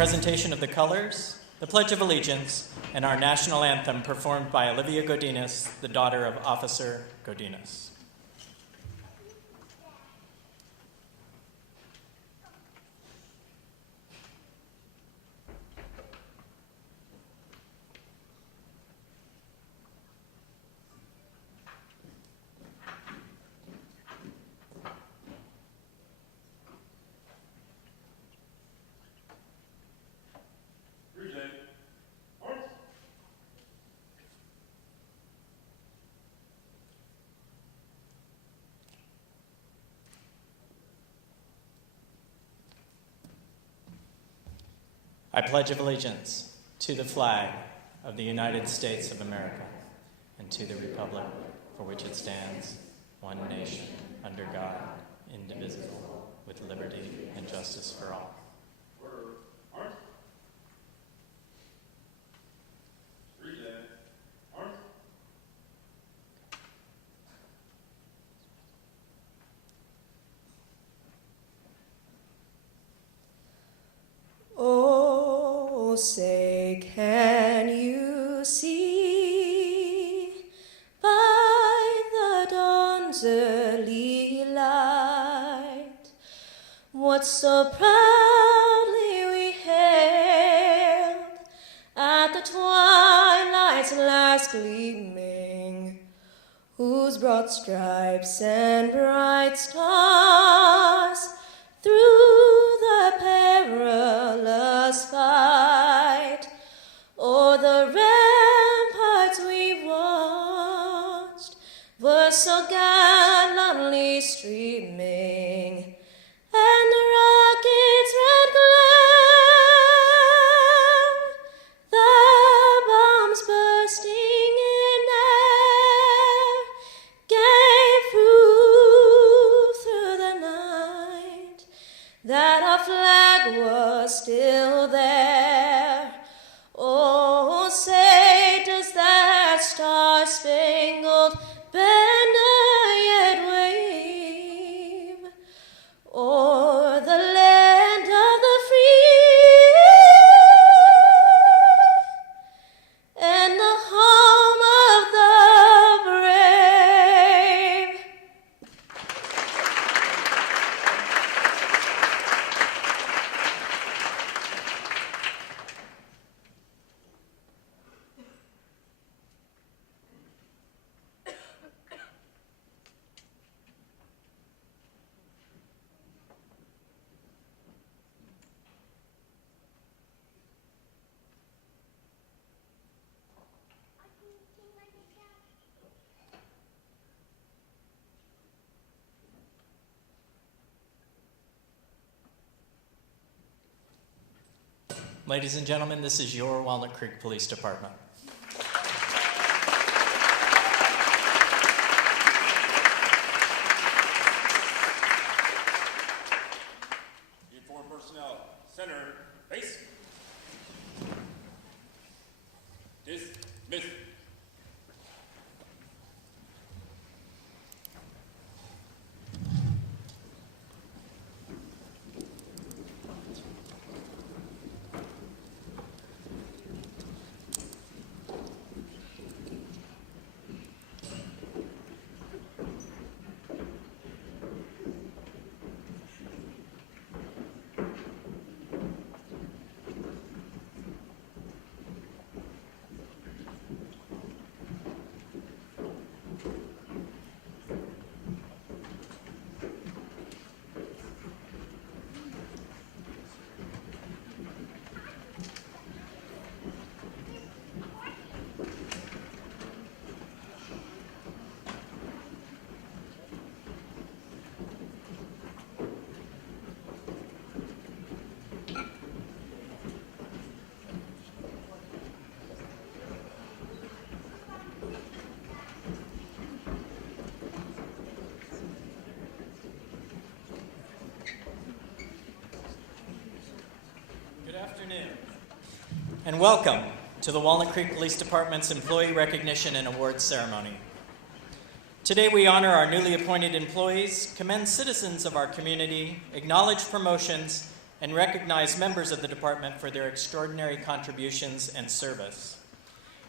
presentation of the colors, the Pledge of Allegiance, and our national anthem performed by Olivia Godinez, the daughter of Officer Godinez. I pledge allegiance to the flag of the United States of America and to the republic for which it stands, one nation, under God, indivisible, with liberty and justice for all. Oh, say, can you see by the dawn's early light what so proudly we hailed at the twilight's last gleaming, whose broad stripes and bright stars through the perilous fight o'er the ramparts we watched were so gallantly streaming, and the rocket's red glare, the bombs bursting in air, gave proof through the night that our flag was still there. Oh, say, does that star-spangled banner yet wave o'er the land of the free and the home of the brave? Ladies and gentlemen, this is your Walnut Creek Police Department. Uniform personnel, center, base. Dismiss. Good afternoon, and welcome to the Walnut Creek Police Department's Employee Recognition and Awards Ceremony. Today we honor our newly appointed employees, commend citizens of our community, acknowledge promotions, and recognize members of the department for their extraordinary contributions and service.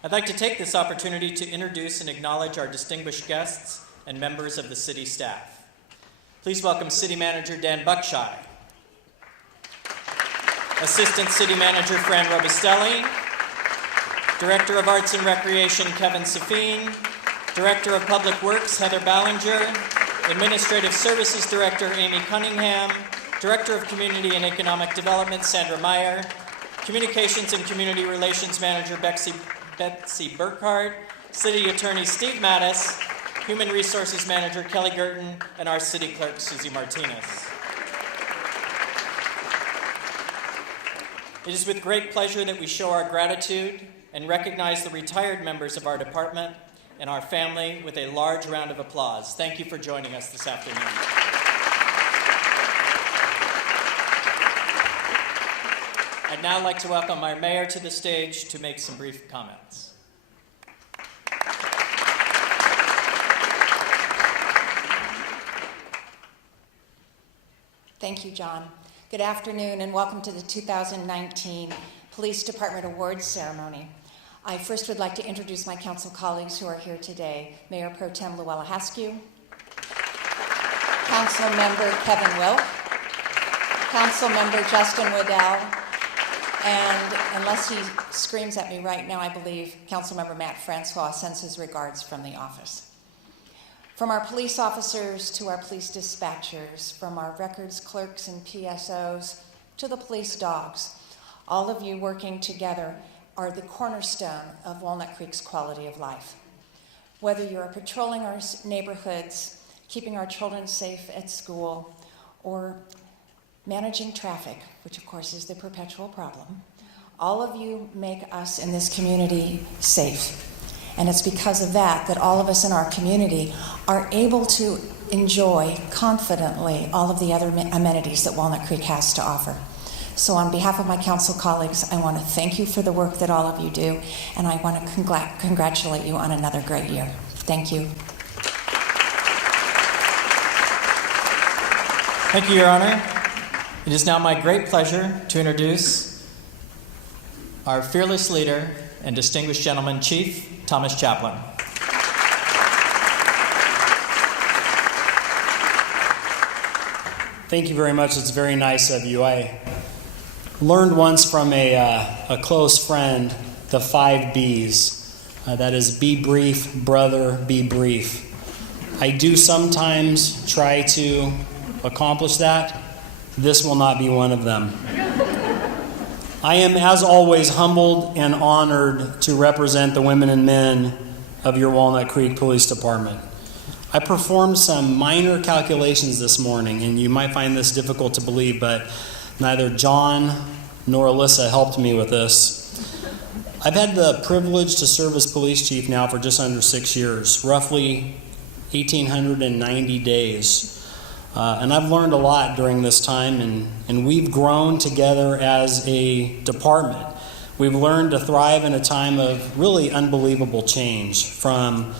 I'd like to take this opportunity to introduce and acknowledge our distinguished guests and members of the city staff. Please welcome City Manager Dan Buckshire, Assistant City Manager Fran Robustelli, Director of Arts and Recreation Kevin Safine, Director of Public Works Heather Ballinger, Administrative Services Director Amy Cunningham, Director of Community and Economic Development Sandra Meyer, Communications and Community Relations Manager Betsy Burkhardt, City Attorney Steve Mattis, Human Resources Manager Kelly Gurton, and our City Clerk Susie Martinez. It is with great pleasure that we show our gratitude and recognize the retired members of our department and our family with a large round of applause. Thank you for joining us this afternoon. I'd now like to welcome our mayor to the stage to make some brief comments. Thank you, John. Good afternoon and welcome to the 2019 Police Department Awards Ceremony. I first would like to introduce my council colleagues who are here today. Mayor Pro Tem Luella Haskew, Council Member Kevin Wilk, Council Member Justin Waddell, and unless he screams at me right now, I believe Council Member Matt Francois sends his regards from the office. From our police officers to our police dispatchers, from our records clerks and PSOs to the police dogs, all of you working together are the cornerstone of Walnut Creek's quality of life. Whether you're patrolling our neighborhoods, keeping our children safe at school, or managing traffic, which of course is the perpetual problem, all of you make us in this community safe. And it's because of that that all of us in our community are able to enjoy confidently all of the other amenities that Walnut Creek has to offer. So on behalf of my council colleagues, I want to thank you for the work that all of you do, and I want to congratulate you on another great year. Thank you. Thank you, Your Honor. It is now my great pleasure to introduce our fearless leader and distinguished gentleman, Chief Thomas Chaplin. Thank you very much. It's very nice of you. I learned once from a close friend the 5 B's. That is, be brief, brother, be brief. I do sometimes try to accomplish that. This will not be one of them. I am, as always, humbled and honored to represent the women and men of your Walnut Creek Police Department. I performed some minor calculations this morning, and you might find this difficult to believe, but neither John nor Alyssa helped me with this. I've had the privilege to serve as police chief now for just under 6 years, roughly 1,890 days. And I've learned a lot during this time, and we've grown together as a department. We've learned to thrive in a time of really unbelievable change, from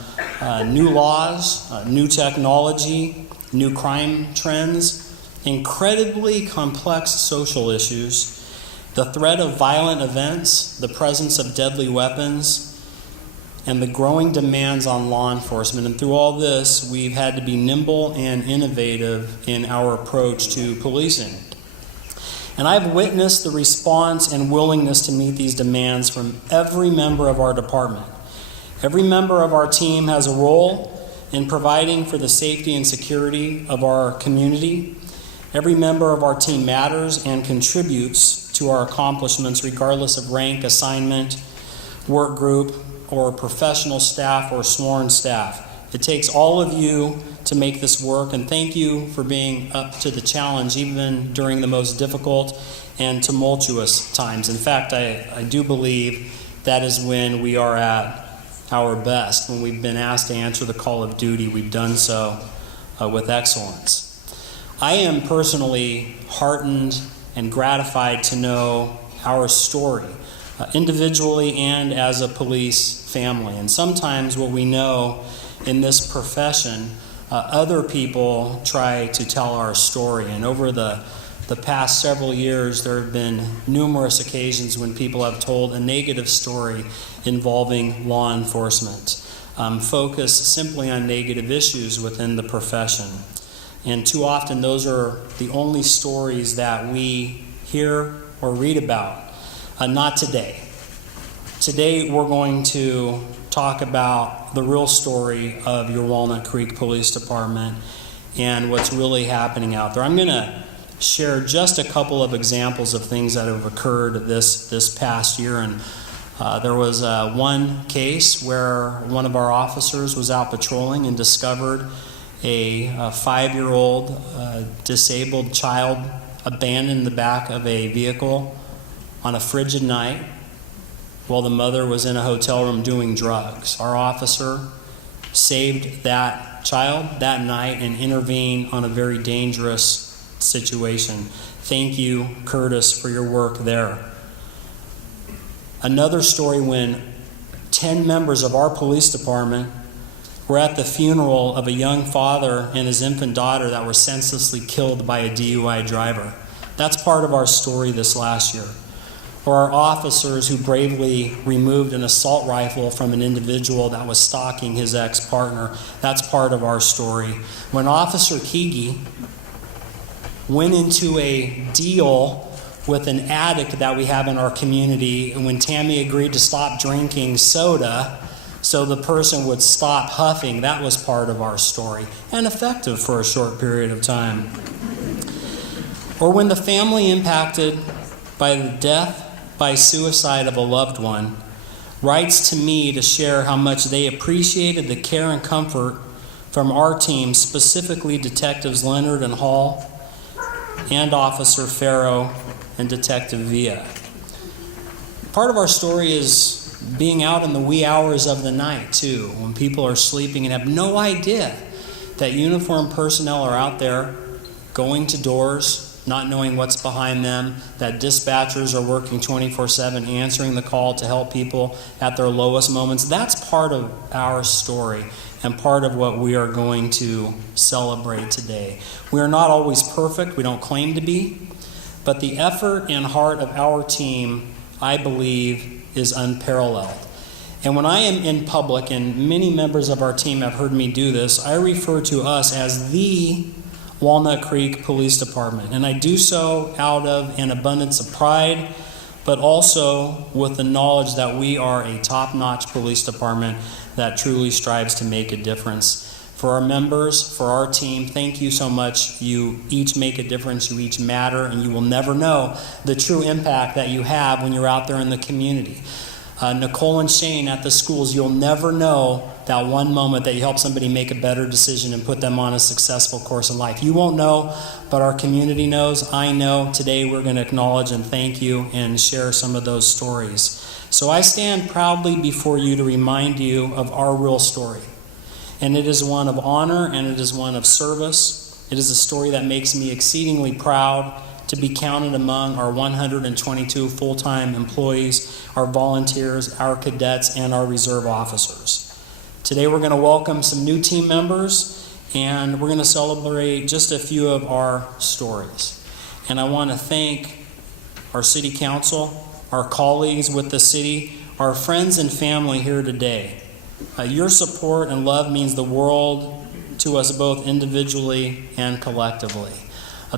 new laws, new technology, new crime trends, incredibly complex social issues, the threat of violent events, the presence of deadly weapons, and the growing demands on law enforcement. And through all this, we've had to be nimble and innovative in our approach to policing. And I've witnessed the response and willingness to meet these demands from every member of our department. Every member of our team has a role in providing for the safety and security of our community. Every member of our team matters and contributes to our accomplishments, regardless of rank, assignment, work group, or professional staff or sworn staff. It takes all of you to make this work, and thank you for being up to the challenge even during the most difficult and tumultuous times. In fact, I do believe that is when we are at our best. When we've been asked to answer the call of duty, we've done so with excellence. I am personally heartened and gratified to know our story, individually and as a police family. And sometimes what we know in this profession, other people try to tell our story. And over the the past several years, there have been numerous occasions when people have told a negative story involving law enforcement, focused simply on negative issues within the profession. And too often, those are the only stories that we hear or read about. Not today. Today, we're going to talk about the real story of your Walnut Creek Police Department and what's really happening out there. I'm going to share just a couple of examples of things that have occurred this past year. And there was one case where one of our officers was out patrolling and discovered a 5-year-old disabled child abandoned in the back of a vehicle on a frigid night while the mother was in a hotel room doing drugs. Our officer saved that child that night and intervened on a very dangerous situation. Thank you, Curtis, for your work there. Another story when 10 members of our police department were at the funeral of a young father and his infant daughter that were senselessly killed by a DUI driver. That's part of our story this last year. Or our officers who bravely removed an assault rifle from an individual that was stalking his ex-partner. That's part of our story. When Officer Keegi went into a deal with an addict that we have in our community, and when Tammy agreed to stop drinking soda so the person would stop huffing, that was part of our story, and effective for a short period of time. Or when the family impacted by the death by suicide of a loved one writes to me to share how much they appreciated the care and comfort from our team, specifically Detectives Leonard and Hall and Officer Farrow and Detective Villa. Part of our story is being out in the wee hours of the night, too, when people are sleeping and have no idea that uniformed personnel are out there going to doors, not knowing what's behind them, that dispatchers are working 24/7, answering the call to help people at their lowest moments. That's part of our story and part of what we are going to celebrate today. We are not always perfect, we don't claim to be, but the effort and heart of our team, I believe, is unparalleled. And when I am in public, and many members of our team have heard me do this, I refer to us as the Walnut Creek Police Department. And I do so out of an abundance of pride, but also with the knowledge that we are a top-notch police department that truly strives to make a difference. For our members, for our team, thank you so much. You each make a difference, you each matter, and you will never know the true impact that you have when you're out there in the community. Nicole and Shane at the schools, you'll never know that one moment that you help somebody make a better decision and put them on a successful course in life. You won't know, but our community knows. I know. Today we're going to acknowledge and thank you and share some of those stories. So I stand proudly before you to remind you of our real story. And it is one of honor and it is one of service. It is a story that makes me exceedingly proud to be counted among our 122 full-time employees, our volunteers, our cadets, and our reserve officers. Today we're going to welcome some new team members, and we're going to celebrate just a few of our stories. And I want to thank our city council, our colleagues with the city, our friends and family here today. Your support and love means the world to us both individually and collectively.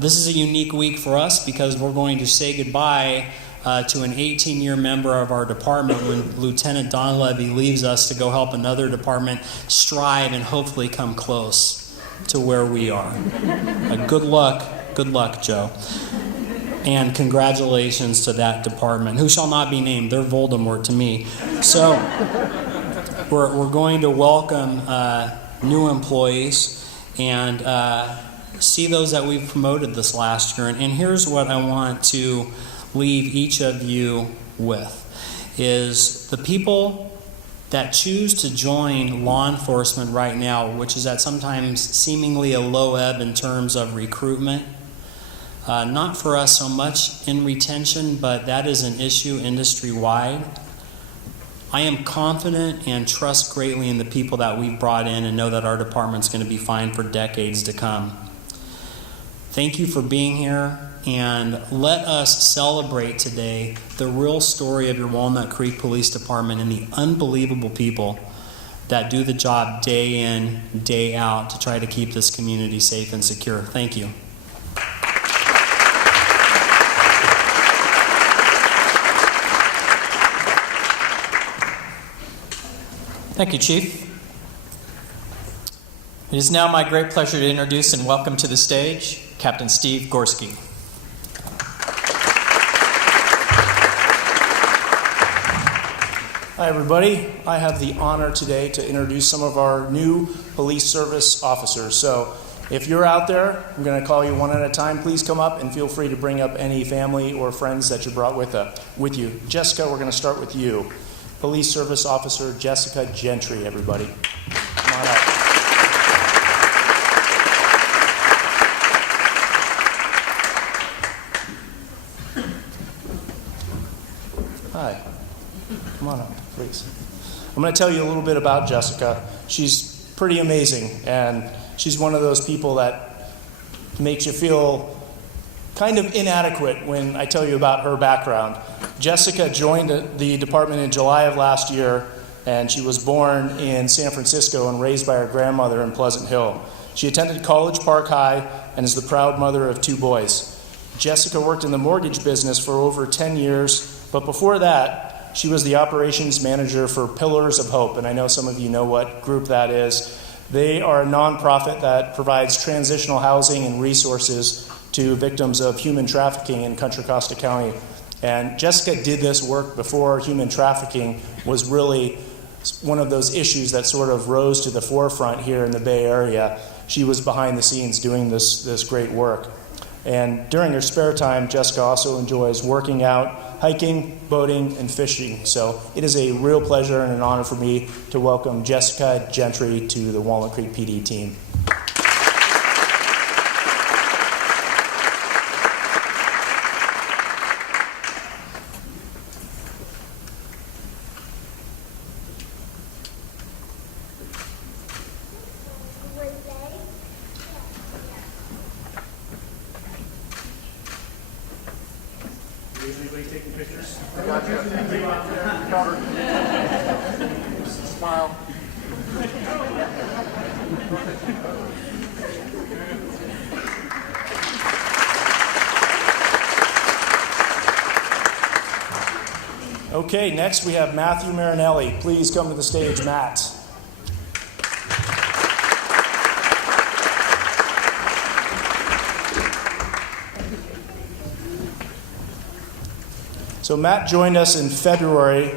This is a unique week for us because we're going to say goodbye to an 18-year member of our department when Lieutenant Don Levy leaves us to go help another department strive and hopefully come close to where we are. Good luck, Joe. And congratulations to that department, who shall not be named. They're Voldemort to me. So we're going to welcome new employees and see those that we've promoted this last year. And here's what I want to leave each of you with, is the people that choose to join law enforcement right now, which is at sometimes seemingly a low ebb in terms of recruitment. Not for us so much in retention, but that is an issue industry-wide. I am confident and trust greatly in the people that we've brought in and know that our department's going to be fine for decades to come. Thank you for being here, and let us celebrate today the real story of your Walnut Creek Police Department and the unbelievable people that do the job day in, day out to try to keep this community safe and secure. Thank you. Thank you, Chief. It is now my great pleasure to introduce and welcome to the stage Captain Steve Gorski. Hi, everybody. I have the honor today to introduce some of our new police service officers. So if you're out there, I'm going to call you one at a time. Please come up and feel free to bring up any family or friends that you brought with you. Jessica, we're going to start with you. Police Service Officer Jessica Gentry, everybody. Come on up. Hi. Come on up, please. I'm going to tell you a little bit about Jessica. She's pretty amazing, and she's one of those people that makes you feel kind of inadequate when I tell you about her background. Jessica joined the department in July of last year, and she was born in San Francisco and raised by her grandmother in Pleasant Hill. She attended College Park High and is the proud mother of 2 boys. Jessica worked in the mortgage business for over 10 years, but before that, she was the operations manager for Pillars of Hope, and I know some of you know what group that is. They are a nonprofit that provides transitional housing and resources to victims of human trafficking in Contra Costa County. And Jessica did this work before human trafficking was really one of those issues that sort of rose to the forefront here in the Bay Area. She was behind the scenes doing this great work. And during her spare time, Jessica also enjoys working out, hiking, boating, and fishing. So it is a real pleasure and an honor for me to welcome Jessica Gentry to the Walnut Creek PD team. Anybody taking pictures? I got you. Covered. Smile. Okay, next we have Matthew Marinelli. Please come to the stage, Matt. So Matt joined us in February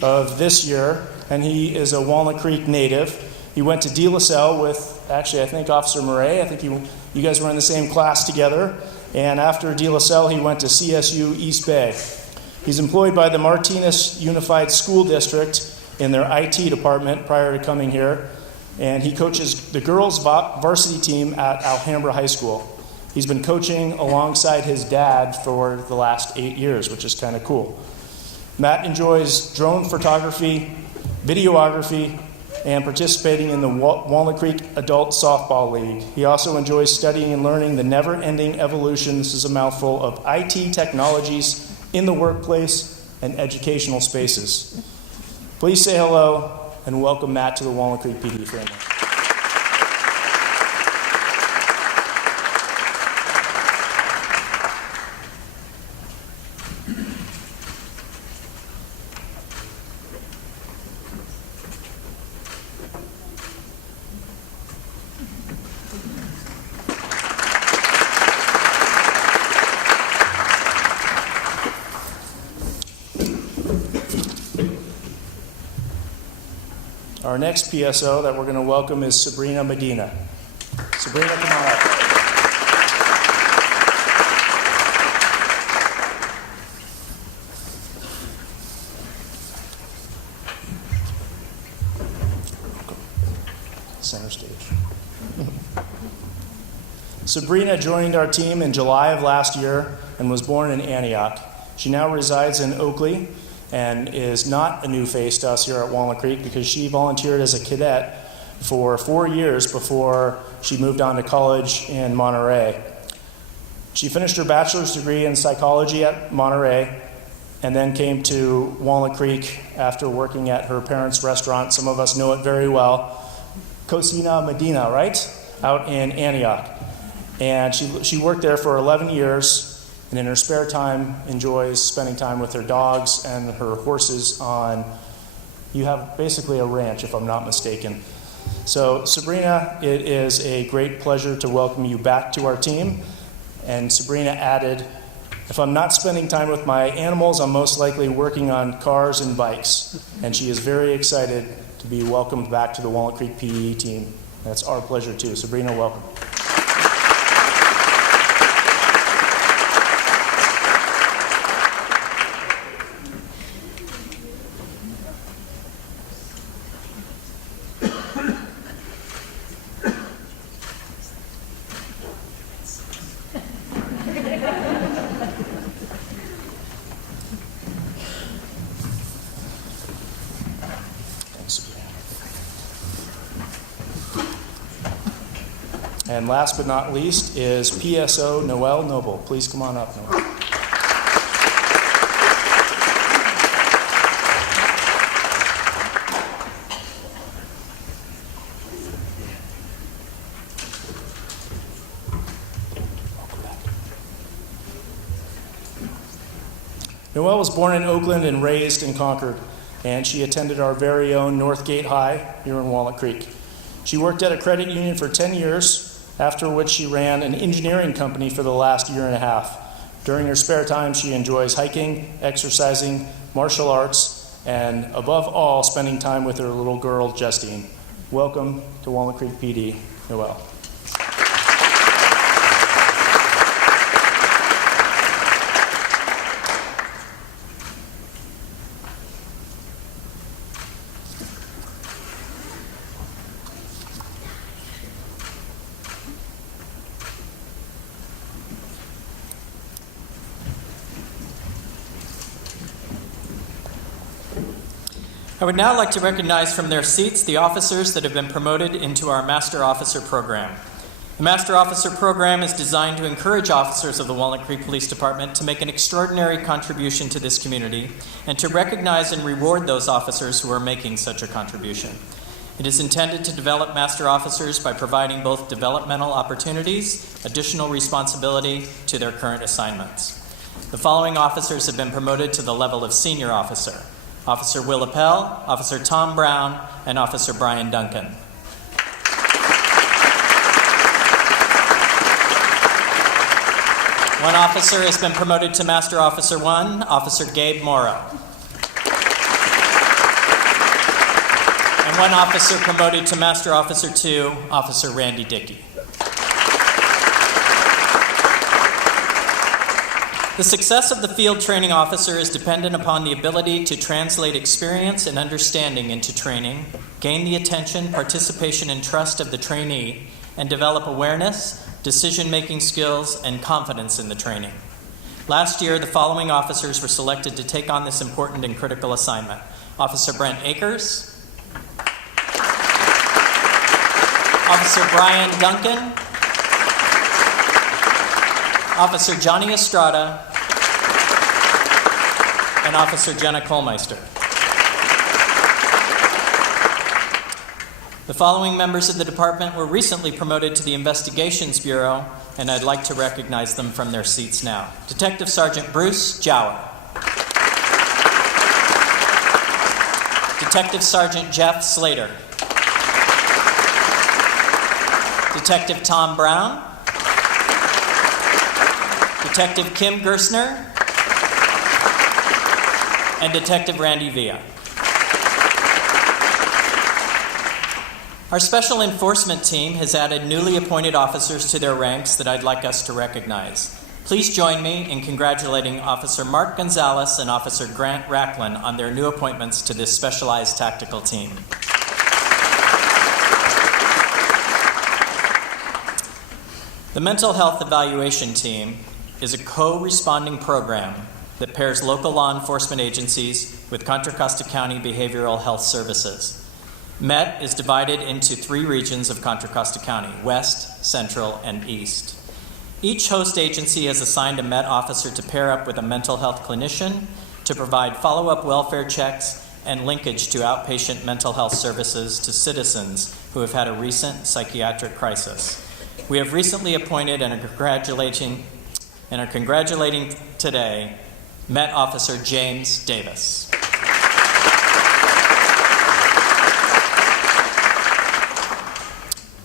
of this year, and he is a Walnut Creek native. He went to De La Salle with, actually, I think Officer Murray. I think you guys were in the same class together. And after De La Salle, he went to CSU East Bay. He's employed by the Martinez Unified School District in their IT department prior to coming here. And he coaches the girls' varsity team at Alhambra High School. He's been coaching alongside his dad for the last 8 years, which is kind of cool. Matt enjoys drone photography, videography, and participating in the Walnut Creek Adult Softball League. He also enjoys studying and learning the never-ending evolution, this is a mouthful, of IT technologies in the workplace and educational spaces. Please say hello and welcome Matt to the Walnut Creek PD family. Our next PSO that we're going to welcome is Sabrina Medina. Sabrina, come on up. Center stage. Sabrina joined our team in July of last year and was born in Antioch. She now resides in Oakley and is not a new face to us here at Walnut Creek because she volunteered as a cadet for 4 years before she moved on to college in Monterey. She finished her bachelor's degree in psychology at Monterey and then came to Walnut Creek after working at her parents' restaurant. Some of us know it very well, Cocina Medina, right? Out in Antioch. And she worked there for 11 years, and in her spare time enjoys spending time with her dogs and her horses on, you have basically a ranch, if I'm not mistaken. So Sabrina, it is a great pleasure to welcome you back to our team. And Sabrina added, if I'm not spending time with my animals, I'm most likely working on cars and bikes. And she is very excited to be welcomed back to the Walnut Creek PE team. That's our pleasure too. Sabrina, welcome. And last but not least is PSO Noel Noble. Please come on up, Noel. Noel was born in Oakland and raised in Concord, and she attended our very own Northgate High here in Walnut Creek. She worked at a credit union for 10 years, after which she ran an engineering company for the last year and a half. During her spare time, she enjoys hiking, exercising, martial arts, and above all, spending time with her little girl, Justine. Welcome to Walnut Creek PD, Noel. I would now like to recognize from their seats the officers that have been promoted into our Master Officer Program. The Master Officer Program is designed to encourage officers of the Walnut Creek Police Department to make an extraordinary contribution to this community and to recognize and reward those officers who are making such a contribution. It is intended to develop Master Officers by providing both developmental opportunities, additional responsibility to their current assignments. The following officers have been promoted to the level of Senior Officer: Officer Will Appel, Officer Tom Brown, and Officer Brian Duncan. One officer has been promoted to Master Officer 1, Officer Gabe Morrow. And one officer promoted to Master Officer 2, Officer Randy Dickey. The success of the field training officer is dependent upon the ability to translate experience and understanding into training, gain the attention, participation, and trust of the trainee, and develop awareness, decision-making skills, and confidence in the training. Last year, the following officers were selected to take on this important and critical assignment: Officer Brent Akers, Officer Brian Duncan, Officer Johnny Estrada, and Officer Jenna Kohlmeister. The following members of the department were recently promoted to the Investigations Bureau, and I'd like to recognize them from their seats now. Detective Sergeant Bruce Jower. Detective Sergeant Jeff Slater. Detective Tom Brown. Detective Kim Gersner. And Detective Randy Villa. Our Special Enforcement Team has added newly appointed officers to their ranks that I'd like us to recognize. Please join me in congratulating Officer Mark Gonzalez and Officer Grant Racklin on their new appointments to this specialized tactical team. The Mental Health Evaluation Team is a co-responding program that pairs local law enforcement agencies with Contra Costa County Behavioral Health Services. MET is divided into 3 regions of Contra Costa County: West, Central, and East. Each host agency has assigned a Met officer to pair up with a mental health clinician to provide follow-up welfare checks and linkage to outpatient mental health services to citizens who have had a recent psychiatric crisis. We have recently appointed and are congratulating today Met Officer James Davis.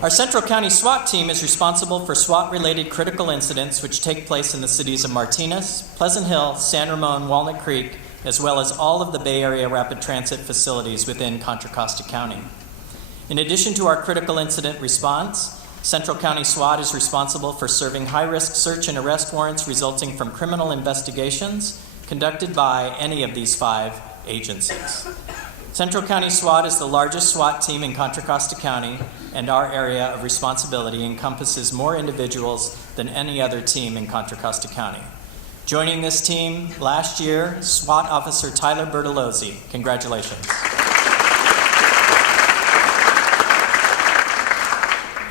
Our Central County SWAT team is responsible for SWAT-related critical incidents which take place in the cities of Martinez, Pleasant Hill, San Ramon, Walnut Creek, as well as all of the Bay Area rapid transit facilities within Contra Costa County. In addition to our critical incident response, Central County SWAT is responsible for serving high-risk search and arrest warrants resulting from criminal investigations conducted by any of these 5 agencies. Central County SWAT is the largest SWAT team in Contra Costa County, and our area of responsibility encompasses more individuals than any other team in Contra Costa County. Joining this team last year, SWAT Officer Tyler Bertolozzi. Congratulations.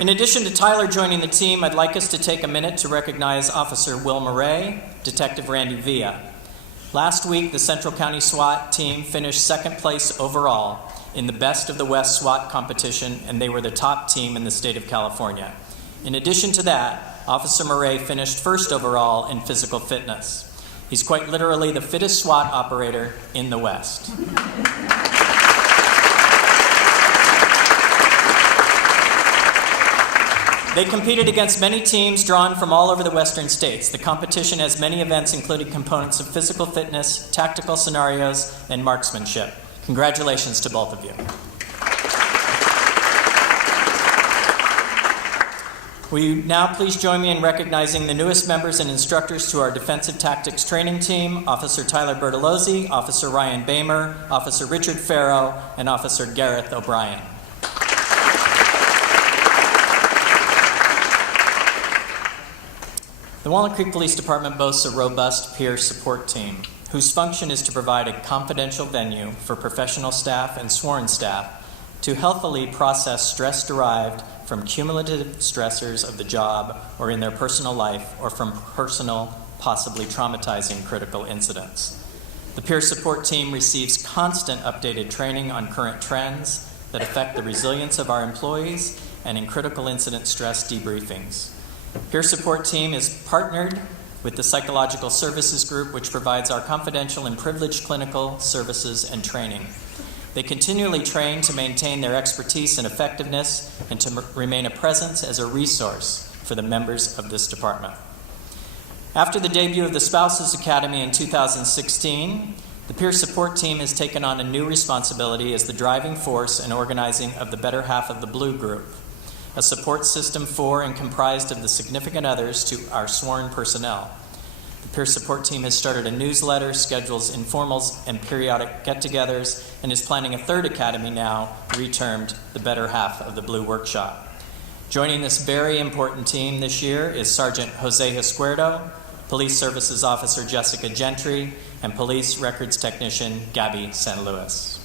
In addition to Tyler joining the team, I'd like us to take a minute to recognize Officer Will Murray, Detective Randy Villa. Last week, the Central County SWAT team finished second place overall in the Best of the West SWAT competition, and they were the top team in the state of California. In addition to that, Officer Murray finished first overall in physical fitness. He's quite literally the fittest SWAT operator in the West. They competed against many teams drawn from all over the western states. The competition has many events including components of physical fitness, tactical scenarios, and marksmanship. Congratulations to both of you. Will you now please join me in recognizing the newest members and instructors to our Defensive Tactics Training Team, Officer Tyler Bertolozzi, Officer Ryan Bamer, Officer Richard Farrow, and Officer Gareth O'Brien. The Walnut Creek Police Department boasts a robust peer support team, whose function is to provide a confidential venue for professional staff and sworn staff to healthily process stress derived from cumulative stressors of the job or in their personal life or from personal, possibly traumatizing critical incidents. The peer support team receives constant updated training on current trends that affect the resilience of our employees and in critical incident stress debriefings. Peer support team is partnered with the Psychological Services Group, which provides our confidential and privileged clinical services and training. They continually train to maintain their expertise and effectiveness and to remain a presence as a resource for the members of this department. After the debut of the Spouses Academy in 2016, the peer support team has taken on a new responsibility as the driving force and organizing of the Better Half of the Blue Group, a support system for and comprised of the significant others to our sworn personnel. The peer support team has started a newsletter, schedules informals and periodic get-togethers, and is planning a third academy now, retermed the Better Half of the Blue Workshop. Joining this very important team this year is Sergeant Jose Escuerdo, Police Services Officer Jessica Gentry, and Police Records Technician Gabby San Luis.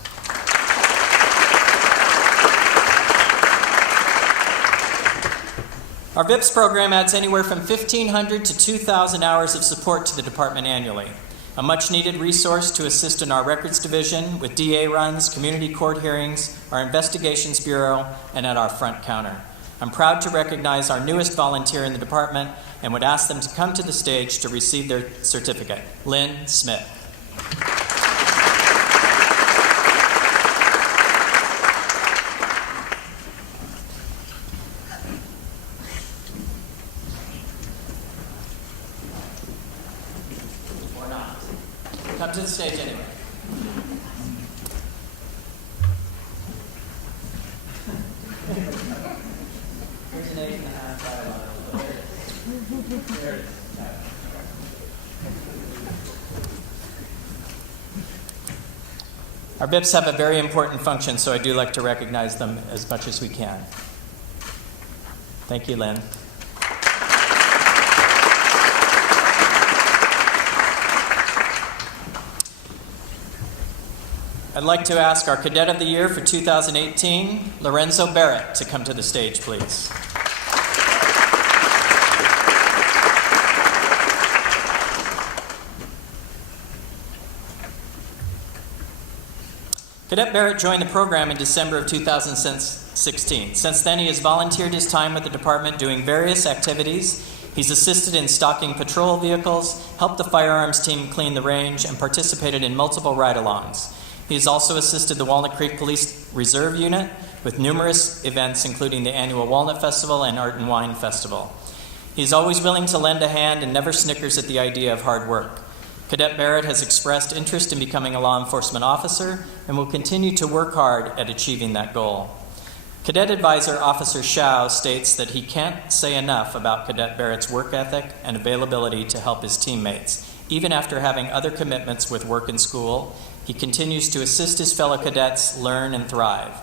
Our VIPS program adds anywhere from 1,500 to 2,000 hours of support to the department annually, a much-needed resource to assist in our records division with DA runs, community court hearings, our investigations bureau, and at our front counter. I'm proud to recognize our newest volunteer in the department and would ask them to come to the stage to receive their certificate. Lynn Smith. Come to the stage anyway. Here's an 8.5 by 11. There it is. Our BIPs have a very important function, so I do like to recognize them as much as we can. Thank you, Lynn. I'd like to ask our Cadet of the Year for 2018, Lorenzo Barrett, to come to the stage, please. Cadet Barrett joined the program in December of 2016. Since then, he has volunteered his time with the department doing various activities. He's assisted in stocking patrol vehicles, helped the firearms team clean the range, and participated in multiple ride-alongs. He has also assisted the Walnut Creek Police Reserve Unit with numerous events, including the annual Walnut Festival and Art and Wine Festival. He is always willing to lend a hand and never snickers at the idea of hard work. Cadet Barrett has expressed interest in becoming a law enforcement officer and will continue to work hard at achieving that goal. Cadet Advisor Officer Shao states that he can't say enough about Cadet Barrett's work ethic and availability to help his teammates. Even after having other commitments with work and school, he continues to assist his fellow cadets learn and thrive.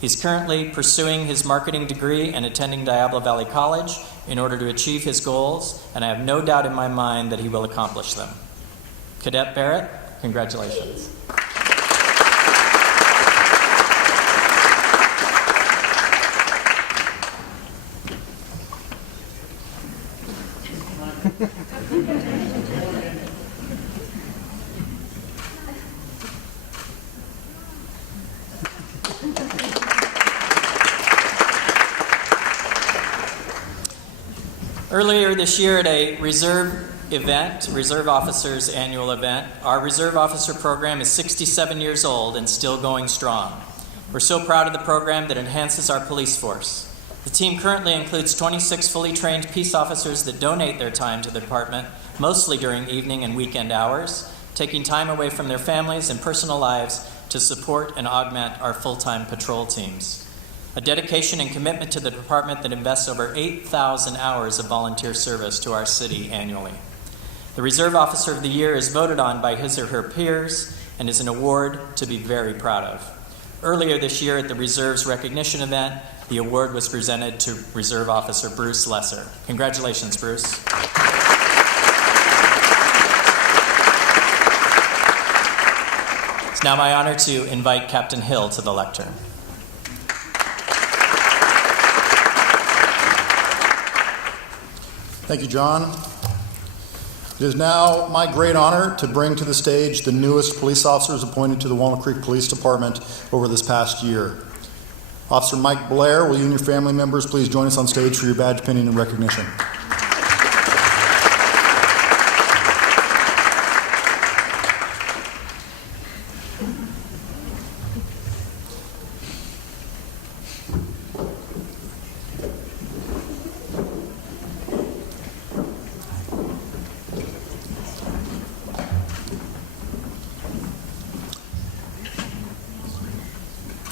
He's currently pursuing his marketing degree and attending Diablo Valley College in order to achieve his goals, and I have no doubt in my mind that he will accomplish them. Cadet Barrett, congratulations. Earlier this year at a reserve officers annual event, our reserve officer program is 67 years old and still going strong. We're so proud of the program that enhances our police force. The team currently includes 26 fully trained peace officers that donate their time to the department, mostly during evening and weekend hours, taking time away from their families and personal lives to support and augment our full-time patrol teams. A dedication and commitment to the department that invests over 8,000 hours of volunteer service to our city annually. The Reserve Officer of the Year is voted on by his or her peers and is an award to be very proud of. Earlier this year at the Reserve's recognition event, the award was presented to Reserve Officer Bruce Lesser. Congratulations, Bruce. It's now my honor to invite Captain Hill to the lectern. Thank you, John. It is now my great honor to bring to the stage the newest police officers appointed to the Walnut Creek Police Department over this past year. Officer Mike Blair, will you and your family members please join us on stage for your badge pinning and recognition?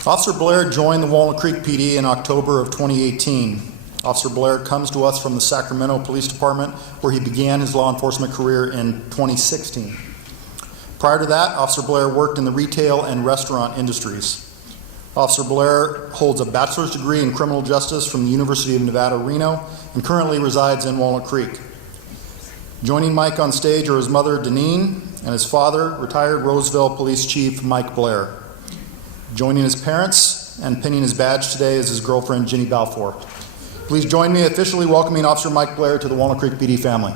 Officer Blair joined the Walnut Creek PD in October of 2018. Officer Blair comes to us from the Sacramento Police Department, where he began his law enforcement career in 2016. Prior to that, Officer Blair worked in the retail and restaurant industries. Officer Blair holds a bachelor's degree in criminal justice from the University of Nevada, Reno, and currently resides in Walnut Creek. Joining Mike on stage are his mother, Deneen, and his father, retired Roseville Police Chief Mike Blair. Joining his parents and pinning his badge today is his girlfriend, Ginny Balfour. Please join me officially welcoming Officer Mike Blair to the Walnut Creek PD family.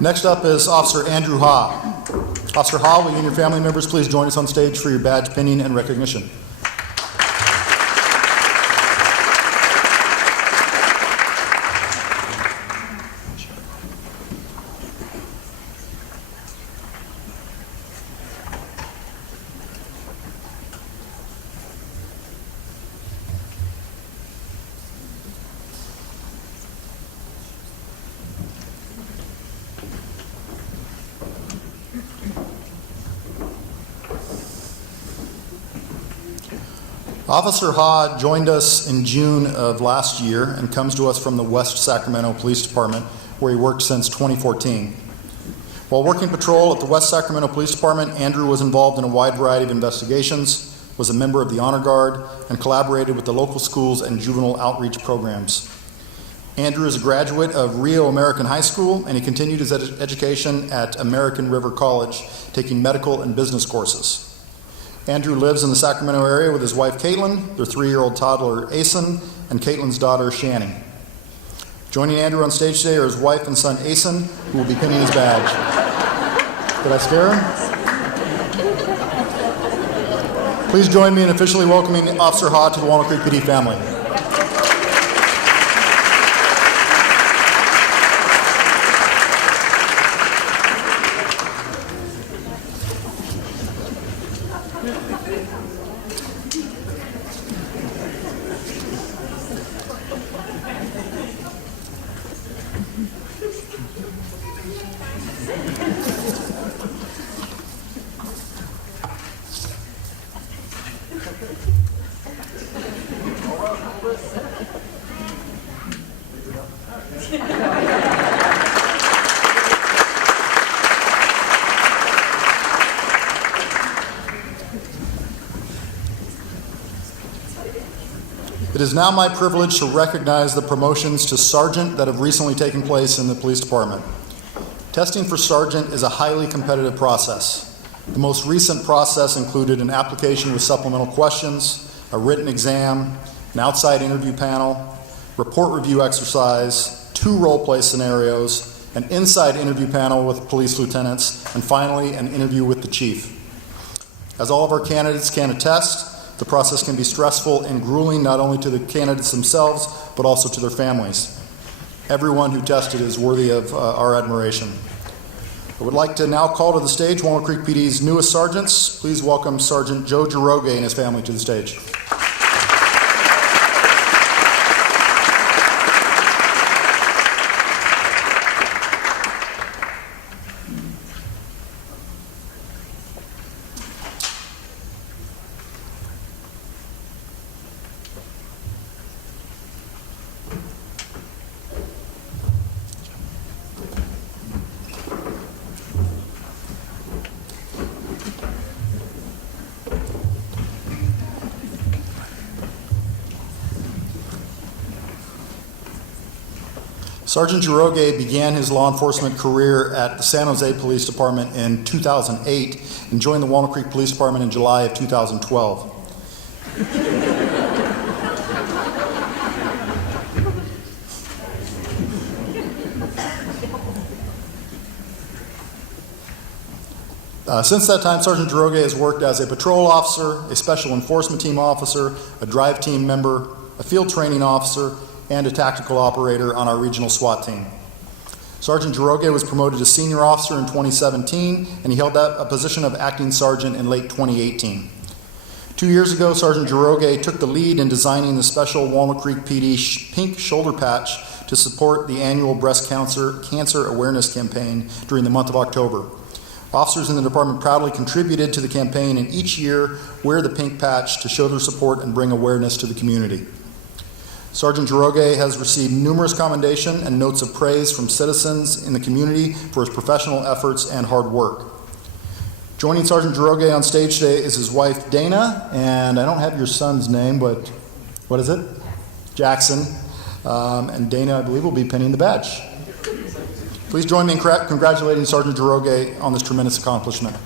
Next up is Officer Andrew Ha. Officer Ha, will you and your family members please join us on stage for your badge pinning and recognition? Officer Ha joined us in June of last year and comes to us from the West Sacramento Police Department, where he worked since 2014. While working patrol at the West Sacramento Police Department, Andrew was involved in a wide variety of investigations, was a member of the Honor Guard, and collaborated with the local schools and juvenile outreach programs. Andrew is a graduate of Rio American High School, and he continued his education at American River College, taking medical and business courses. Andrew lives in the Sacramento area with his wife, Caitlin, their 3-year-old toddler, Asen, and Caitlin's daughter, Shanny. Joining Andrew on stage today are his wife and son, Asen, who will be pinning his badge. Did I scare him? Please join me in officially welcoming Officer Ha to the Walnut Creek PD family. It is now my privilege to recognize the promotions to sergeant that have recently taken place in the police department. Testing for sergeant is a highly competitive process. The most recent process included an application with supplemental questions, a written exam, an outside interview panel, report review exercise, 2 role-play scenarios, an inside interview panel with police lieutenants, and finally, an interview with the chief. As all of our candidates can attest, the process can be stressful and grueling not only to the candidates themselves, but also to their families. Everyone who tested is worthy of our admiration. I would like to now call to the stage Walnut Creek PD's newest sergeants. Please welcome Sergeant Joe Giroge and his family to the stage. Sergeant Giroge began his law enforcement career at the San Jose Police Department in 2008 and joined the Walnut Creek Police Department in July of 2012. Since that time, Sergeant Giroge has worked as a patrol officer, a special enforcement team officer, a drive team member, a field training officer, and a tactical operator on our regional SWAT team. Sergeant Giroge was promoted to senior officer in 2017, and he held a position of acting sergeant in late 2018. 2 years ago, Sergeant Giroge took the lead in designing the special Walnut Creek PD pink shoulder patch to support the annual breast cancer awareness campaign during the month of October. Officers in the department proudly contributed to the campaign, and each year wear the pink patch to show their support and bring awareness to the community. Sergeant Giroge has received numerous commendation and notes of praise from citizens in the community for his professional efforts and hard work. Joining Sergeant Giroge on stage today is his wife, Dana, and I don't have your son's name, but what is it? Jackson. And Dana, I believe, will be pinning the badge. Please join me in congratulating Sergeant Giroge on this tremendous accomplishment.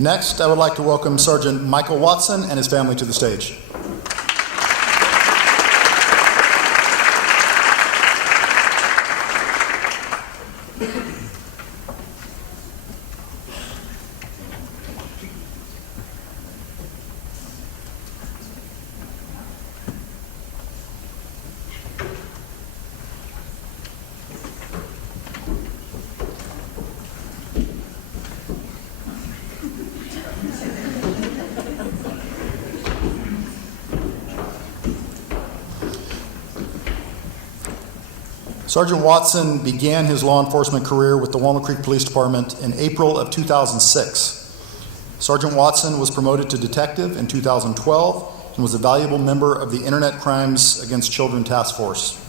Next, I would like to welcome Sergeant Michael Watson and his family to the stage. Sergeant Watson began his law enforcement career with the Walnut Creek Police Department in April of 2006. Sergeant Watson was promoted to detective in 2012 and was a valuable member of the Internet Crimes Against Children Task Force.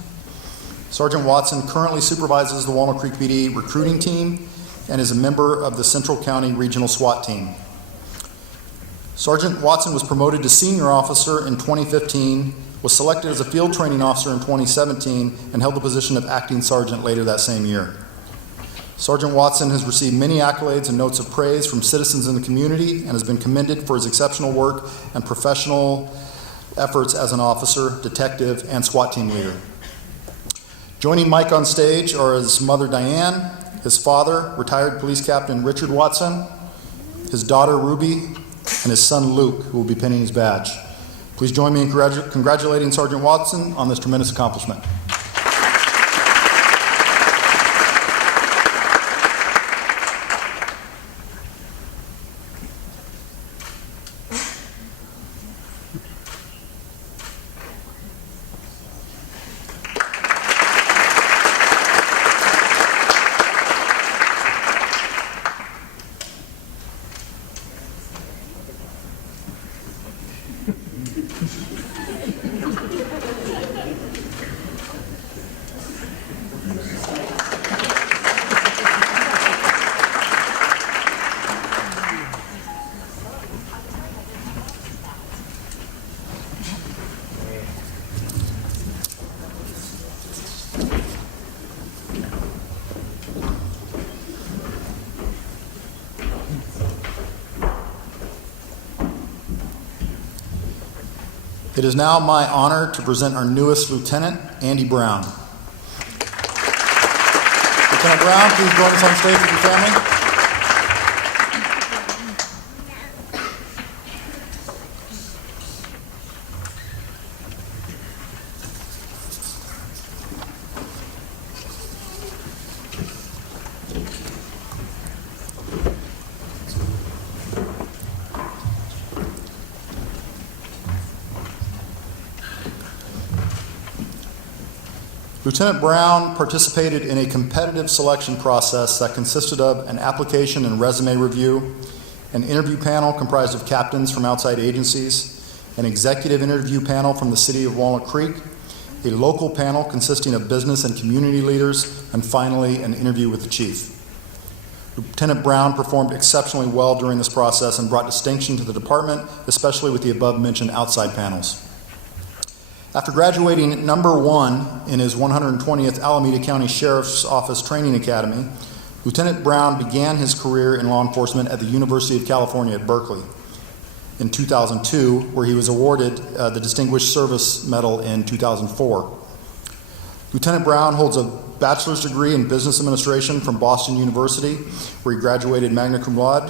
Sergeant Watson currently supervises the Walnut Creek PD recruiting team and is a member of the Central County Regional SWAT team. Sergeant Watson was promoted to senior officer in 2015, was selected as a field training officer in 2017, and held the position of acting sergeant later that same year. Sergeant Watson has received many accolades and notes of praise from citizens in the community and has been commended for his exceptional work and professional efforts as an officer, detective, and SWAT team leader. Joining Mike on stage are his mother Diane, his father, retired police captain Richard Watson, his daughter Ruby, and his son Luke, who will be pinning his badge. Please join me in congratulating Sergeant Watson on this tremendous accomplishment. It is now my honor to present our newest lieutenant, Andy Brown. Lieutenant Brown, please join us on stage with your family. Lieutenant Brown participated in a competitive selection process that consisted of an application and resume review, an interview panel comprised of captains from outside agencies, an executive interview panel from the city of Walnut Creek, a local panel consisting of business and community leaders, and finally, an interview with the chief. Lieutenant Brown performed exceptionally well during this process and brought distinction to the department, especially with the above-mentioned outside panels. After graduating number 1 in his 120th Alameda County Sheriff's Office Training Academy, Lieutenant Brown began his career in law enforcement at the University of California at Berkeley in 2002, where he was awarded the Distinguished Service Medal in 2004. Lieutenant Brown holds a bachelor's degree in business administration from Boston University, where he graduated magna cum laude.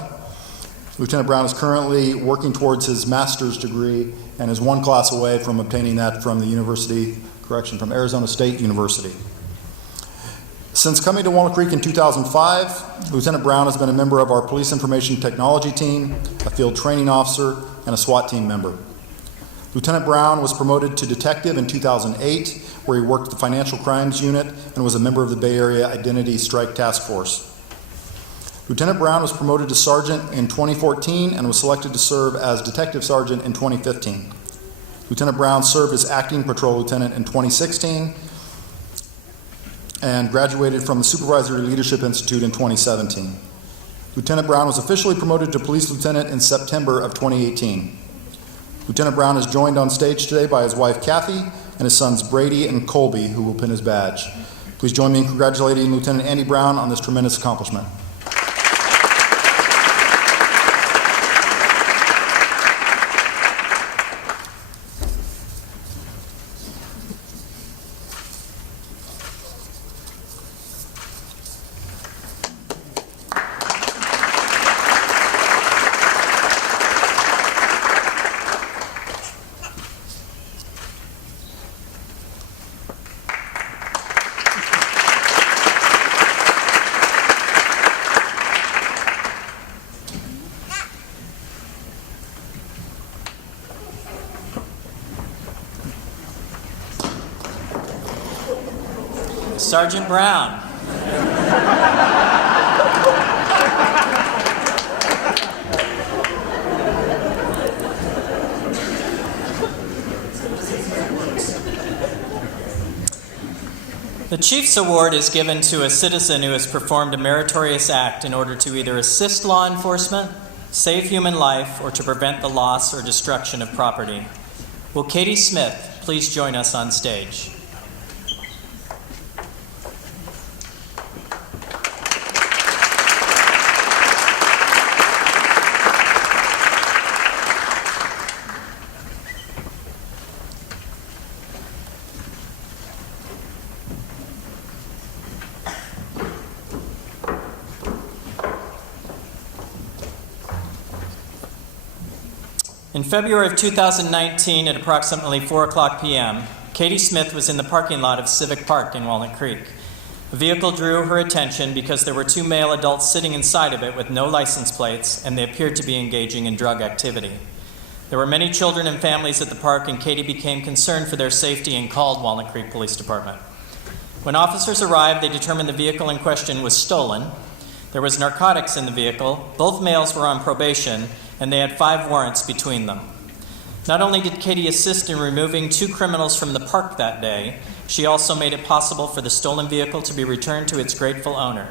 Lieutenant Brown is currently working towards his master's degree and is one class away from obtaining that from from Arizona State University. Since coming to Walnut Creek in 2005, Lieutenant Brown has been a member of our Police Information Technology team, a field training officer, and a SWAT team member. Lieutenant Brown was promoted to detective in 2008, where he worked the Financial Crimes Unit and was a member of the Bay Area Identity Strike Task Force. Lieutenant Brown was promoted to sergeant in 2014 and was selected to serve as detective sergeant in 2015. Lieutenant Brown served as acting patrol lieutenant in 2016 and graduated from the Supervisory Leadership Institute in 2017. Lieutenant Brown was officially promoted to police lieutenant in September of 2018. Lieutenant Brown is joined on stage today by his wife Kathy and his sons Brady and Colby, who will pin his badge. Please join me in congratulating Lieutenant Andy Brown on this tremendous accomplishment. Sergeant Brown. The Chief's Award is given to a citizen who has performed a meritorious act in order to either assist law enforcement, save human life, or to prevent the loss or destruction of property. Will Katie Smith please join us on stage? In February of 2019, at approximately 4:00 p.m., Katie Smith was in the parking lot of Civic Park in Walnut Creek. A vehicle drew her attention because there were two male adults sitting inside of it with no license plates, and they appeared to be engaging in drug activity. There were many children and families at the park, and Katie became concerned for their safety and called Walnut Creek Police Department. When officers arrived, they determined the vehicle in question was stolen. There was narcotics in the vehicle. Both males were on probation, and they had 5 warrants between them. Not only did Katie assist in removing 2 criminals from the park that day, she also made it possible for the stolen vehicle to be returned to its grateful owner.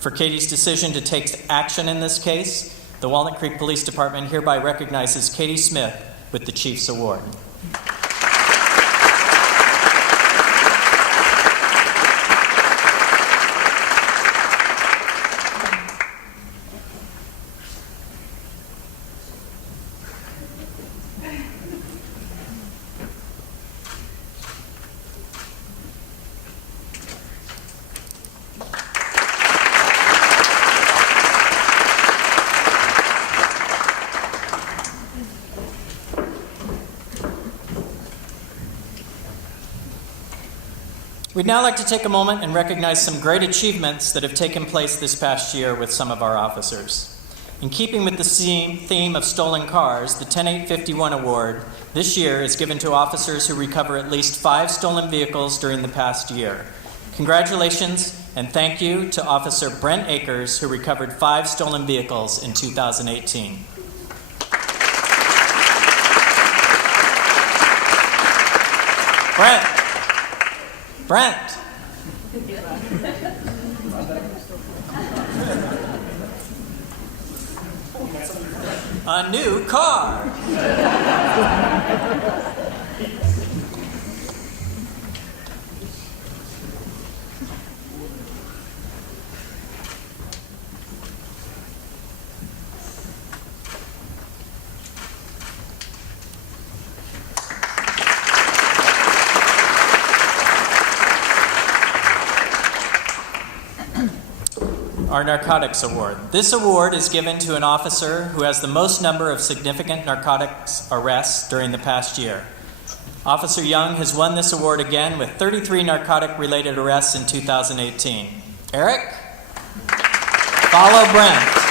For Katie's decision to take action in this case, the Walnut Creek Police Department hereby recognizes Katie Smith with the Chief's Award. We'd now like to take a moment and recognize some great achievements that have taken place this past year with some of our officers. In keeping with the theme of stolen cars, the 10851 Award this year is given to officers who recover at least 5 stolen vehicles during the past year. Congratulations and thank you to Officer Brent Akers, who recovered 5 stolen vehicles in 2018. Brent. A new car. Our Narcotics Award. This award is given to an officer who has the most number of significant narcotics arrests during the past year. Officer Young has won this award again with 33 narcotic-related arrests in 2018. Eric? Follow Brent.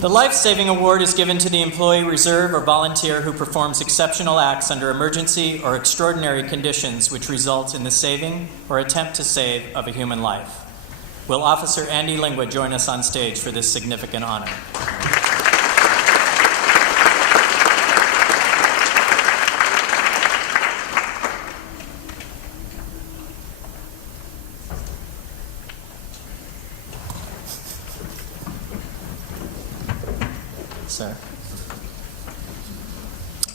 The Life Saving Award is given to the employee, reserve, or volunteer who performs exceptional acts under emergency or extraordinary conditions which result in the saving or attempt to save of a human life. Will Officer Andy Lingua join us on stage for this significant honor? Sir.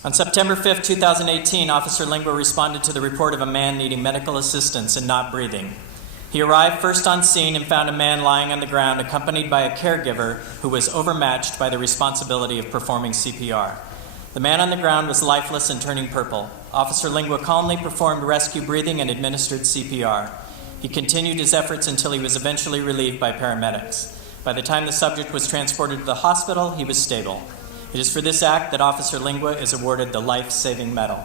On September 5th, 2018, Officer Lingua responded to the report of a man needing medical assistance and not breathing. He arrived first on scene and found a man lying on the ground accompanied by a caregiver who was overmatched by the responsibility of performing CPR. The man on the ground was lifeless and turning purple. Officer Lingua calmly performed rescue breathing and administered CPR. He continued his efforts until he was eventually relieved by paramedics. By the time the subject was transported to the hospital, he was stable. It is for this act that Officer Lingua is awarded the Life-Saving Medal.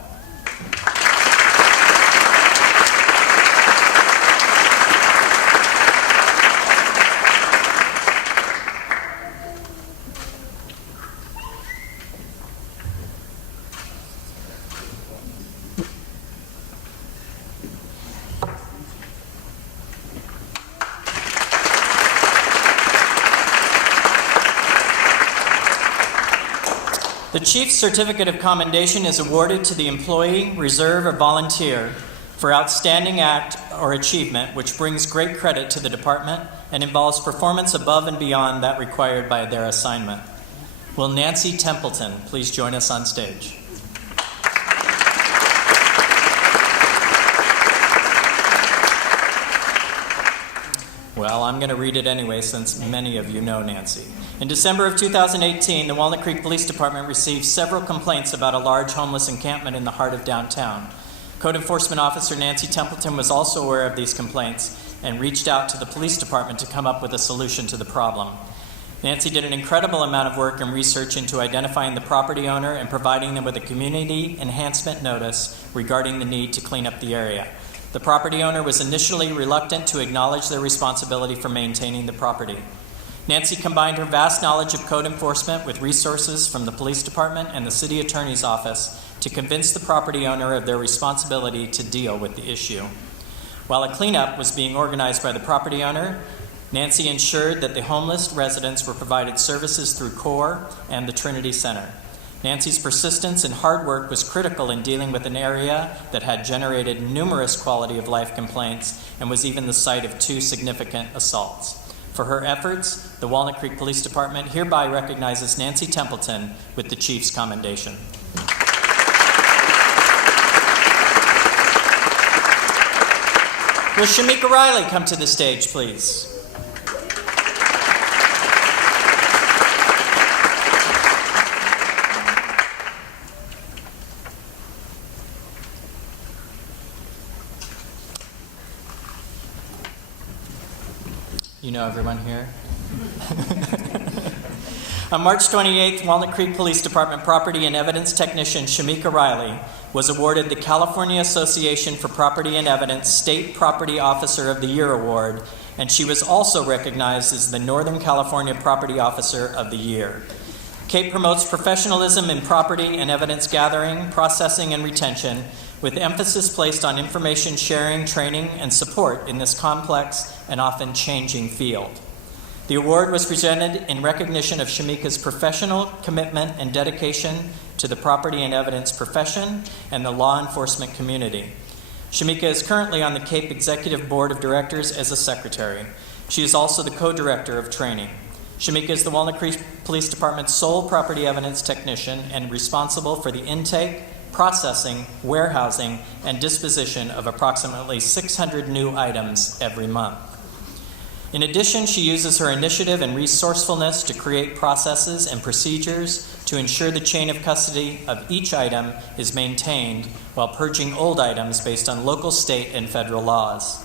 The Chief's Certificate of Commendation is awarded to the employee, reserve, or volunteer for outstanding act or achievement which brings great credit to the department and involves performance above and beyond that required by their assignment. Will Nancy Templeton please join us on stage? Well, I'm going to read it anyway since many of you know Nancy. In December of 2018, the Walnut Creek Police Department received several complaints about a large homeless encampment in the heart of downtown. Code Enforcement Officer Nancy Templeton was also aware of these complaints and reached out to the police department to come up with a solution to the problem. Nancy did an incredible amount of work and research into identifying the property owner and providing them with a community enhancement notice regarding the need to clean up the area. The property owner was initially reluctant to acknowledge their responsibility for maintaining the property. Nancy combined her vast knowledge of code enforcement with resources from the police department and the city attorney's office to convince the property owner of their responsibility to deal with the issue. While a cleanup was being organized by the property owner, Nancy ensured that the homeless residents were provided services through CORE and the Trinity Center. Nancy's persistence and hard work was critical in dealing with an area that had generated numerous quality of life complaints and was even the site of 2 significant assaults. For her efforts, the Walnut Creek Police Department hereby recognizes Nancy Templeton with the Chief's Commendation. Will Shamika Riley come to the stage, please? You know everyone here? On March 28th, Walnut Creek Police Department Property and Evidence Technician Shamika Riley was awarded the California Association for Property and Evidence State Property Officer of the Year Award, and she was also recognized as the Northern California Property Officer of the Year. CAPE promotes professionalism in property and evidence gathering, processing, and retention, with emphasis placed on information sharing, training, and support in this complex and often changing field. The award was presented in recognition of Shamika's professional commitment and dedication to the property and evidence profession and the law enforcement community. Shamika is currently on the CAPE Executive Board of Directors as a secretary. She is also the co-director of training. Shamika is the Walnut Creek Police Department's sole property evidence technician and responsible for the intake, processing, warehousing, and disposition of approximately 600 new items every month. In addition, she uses her initiative and resourcefulness to create processes and procedures to ensure the chain of custody of each item is maintained while purging old items based on local, state, and federal laws.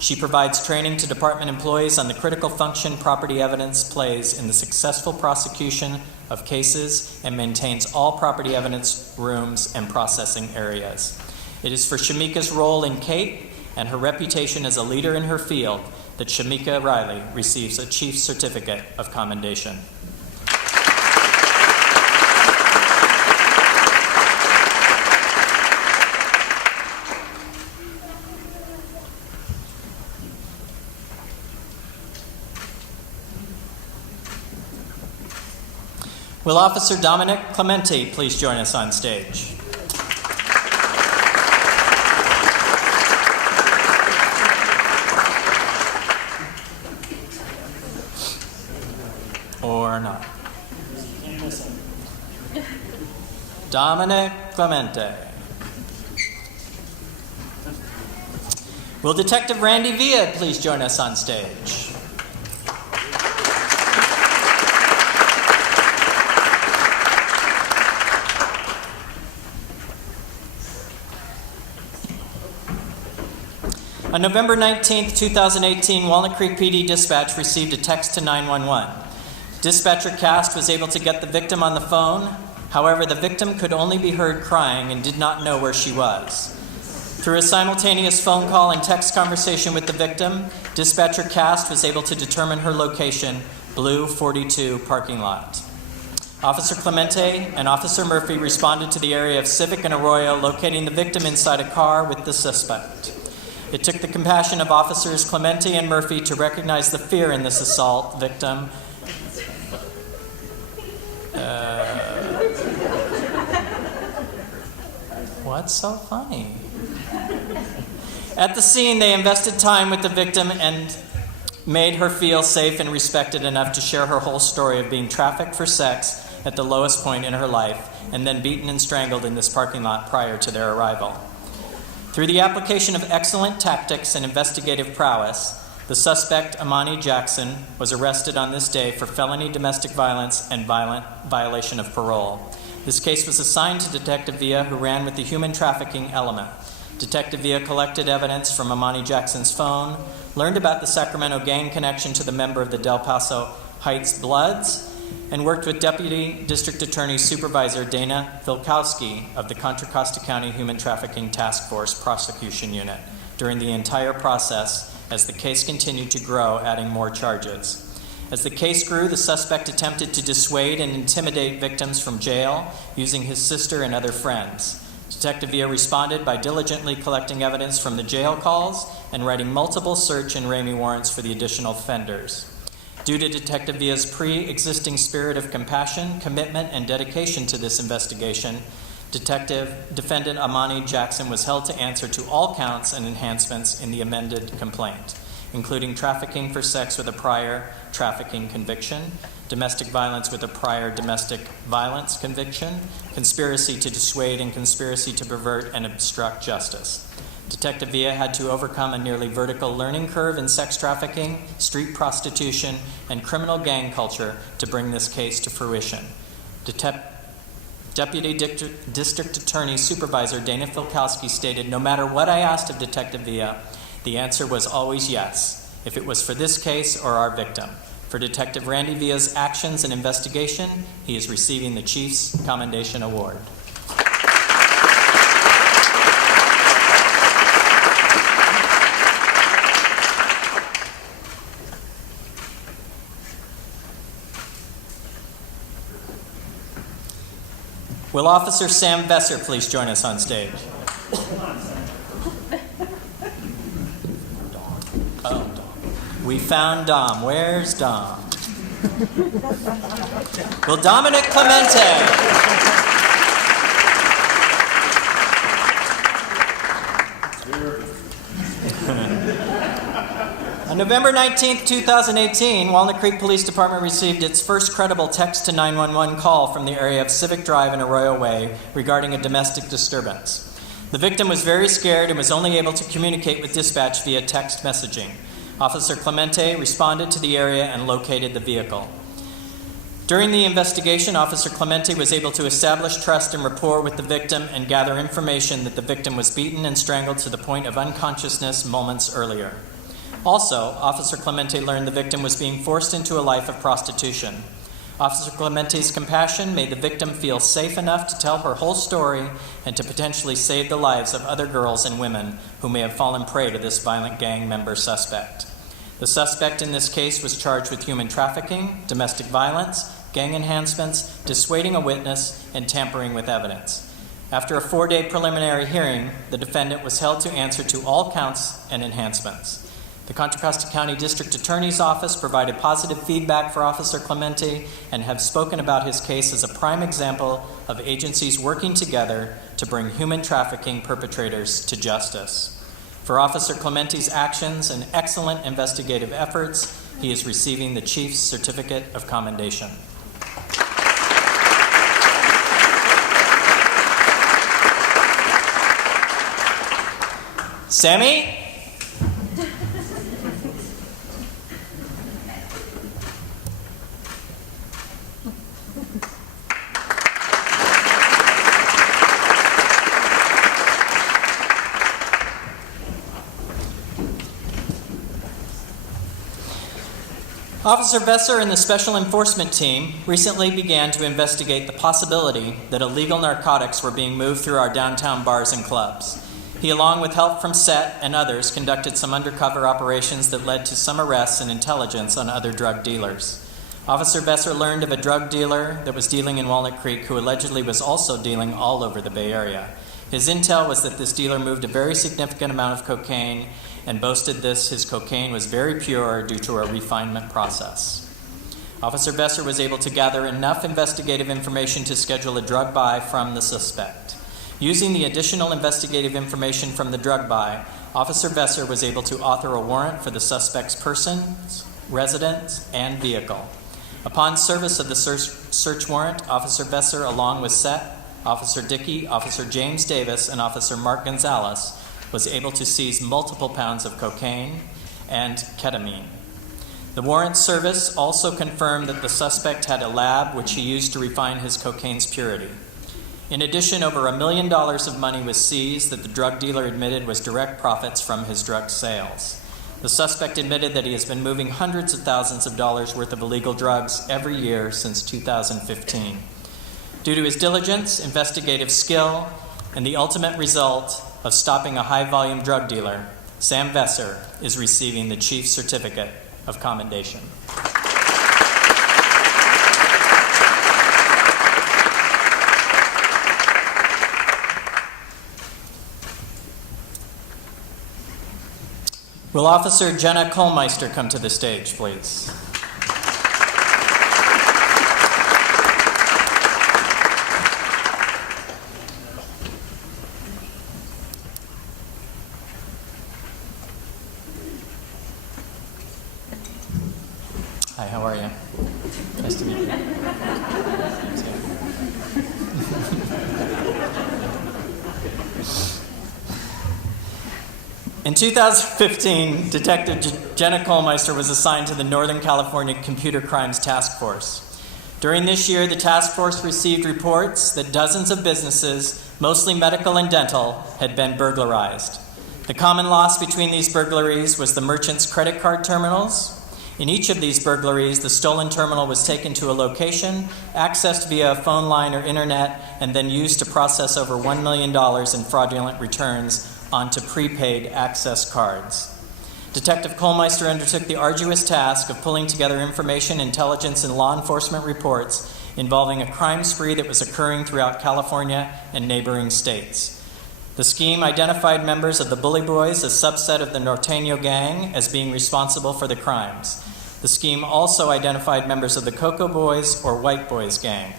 She provides training to department employees on the critical function property evidence plays in the successful prosecution of cases and maintains all property evidence rooms and processing areas. It is for Shamika's role in CAPE and her reputation as a leader in her field that Shamika Riley receives a Chief's Certificate of Commendation. Will Officer Dominic Clemente please join us on stage? Or not. Dominic Clemente. Will Detective Randy Villa please join us on stage? On November 19, 2018, Walnut Creek PD Dispatch received a text to 911. Dispatcher Cast was able to get the victim on the phone. However, the victim could only be heard crying and did not know where she was. Through a simultaneous phone call and text conversation with the victim, Dispatcher Cast was able to determine her location, Blue 42 parking lot. Officer Clemente and Officer Murphy responded to the area of Civic and Arroyo, locating the victim inside a car with the suspect. It took the compassion of Officers Clemente and Murphy to recognize the fear in this assault victim. What's so funny? At the scene, they invested time with the victim and made her feel safe and respected enough to share her whole story of being trafficked for sex at the lowest point in her life and then beaten and strangled in this parking lot prior to their arrival. Through the application of excellent tactics and investigative prowess, the suspect, Amani Jackson, was arrested on this day for felony domestic violence and violent violation of parole. This case was assigned to Detective Villa, who ran with the human trafficking element. Detective Villa collected evidence from Amani Jackson's phone, learned about the Sacramento gang connection to the member of the Del Paso Heights Bloods, and worked with Deputy District Attorney Supervisor Dana Filkowski of the Contra Costa County Human Trafficking Task Force Prosecution Unit during the entire process as the case continued to grow, adding more charges. As the case grew, the suspect attempted to dissuade and intimidate victims from jail using his sister and other friends. Detective Villa responded by diligently collecting evidence from the jail calls and writing multiple search and Ramey warrants for the additional offenders. Due to Detective Villa's pre-existing spirit of compassion, commitment, and dedication to this investigation, Defendant Amani Jackson was held to answer to all counts and enhancements in the amended complaint, including trafficking for sex with a prior trafficking conviction, domestic violence with a prior domestic violence conviction, conspiracy to dissuade, and conspiracy to pervert and obstruct justice. Detective Villa had to overcome a nearly vertical learning curve in sex trafficking, street prostitution, and criminal gang culture to bring this case to fruition. Deputy District Attorney Supervisor Dana Filkowski stated, "No matter what I asked of Detective Villa, the answer was always yes, if it was for this case or our victim. For Detective Randy Villa's actions and investigation, he is receiving the Chief's Commendation Award." Will Officer Sam Vesser please join us on stage? Oh, we found Dom. Where's Dom? Will Dominic Clemente? On November 19, 2018, Walnut Creek Police Department received its first credible text to 911 call from the area of Civic Drive and Arroyo Way regarding a domestic disturbance. The victim was very scared and was only able to communicate with dispatch via text messaging. Officer Clemente responded to the area and located the vehicle. During the investigation, Officer Clemente was able to establish trust and rapport with the victim and gather information that the victim was beaten and strangled to the point of unconsciousness moments earlier. Also, Officer Clemente learned the victim was being forced into a life of prostitution. Officer Clemente's compassion made the victim feel safe enough to tell her whole story and to potentially save the lives of other girls and women who may have fallen prey to this violent gang member suspect. The suspect in this case was charged with human trafficking, domestic violence, gang enhancements, dissuading a witness, and tampering with evidence. After a 4-day preliminary hearing, the defendant was held to answer to all counts and enhancements. The Contra Costa County District Attorney's Office provided positive feedback for Officer Clemente and have spoken about his case as a prime example of agencies working together to bring human trafficking perpetrators to justice. For Officer Clemente's actions and excellent investigative efforts, he is receiving the Chief's Certificate of Commendation. Sammy? Officer Besser and the Special Enforcement Team recently began to investigate the possibility that illegal narcotics were being moved through our downtown bars and clubs. He, along with help from SET and others, conducted some undercover operations that led to some arrests and intelligence on other drug dealers. Officer Besser learned of a drug dealer that was dealing in Walnut Creek who allegedly was also dealing all over the Bay Area. His intel was that this dealer moved a very significant amount of cocaine and boasted his cocaine was very pure due to a refinement process. Officer Besser was able to gather enough investigative information to schedule a drug buy from the suspect. Using the additional investigative information from the drug buy, Officer Besser was able to author a warrant for the suspect's persons, residence, and vehicle. Upon service of the search warrant, Officer Besser, along with SET, Officer Dickey, Officer James Davis, and Officer Mark Gonzalez, was able to seize multiple pounds of cocaine and ketamine. The warrant service also confirmed that the suspect had a lab which he used to refine his cocaine's purity. In addition, over $1 million of money was seized that the drug dealer admitted was direct profits from his drug sales. The suspect admitted that he has been moving hundreds of thousands of dollars worth of illegal drugs every year since 2015. Due to his diligence, investigative skill, and the ultimate result of stopping a high-volume drug dealer, Sam Besser is receiving the Chief's Certificate of Commendation. Will Officer Jenna Kohlmeister come to the stage, please? Hi, how are you? Nice to meet you. In 2015, Detective Jenna Kohlmeister was assigned to the Northern California Computer Crimes Task Force. During this year, the task force received reports that dozens of businesses, mostly medical and dental, had been burglarized. The common loss between these burglaries was the merchant's credit card terminals. In each of these burglaries, the stolen terminal was taken to a location, accessed via a phone line or internet, and then used to process over $1 million in fraudulent returns onto prepaid access cards. Detective Kohlmeister undertook the arduous task of pulling together information, intelligence, and law enforcement reports involving a crime spree that was occurring throughout California and neighboring states. The scheme identified members of the Bully Boys, a subset of the Norteño gang, as being responsible for the crimes. The scheme also identified members of the Cocoa Boys or White Boys gang.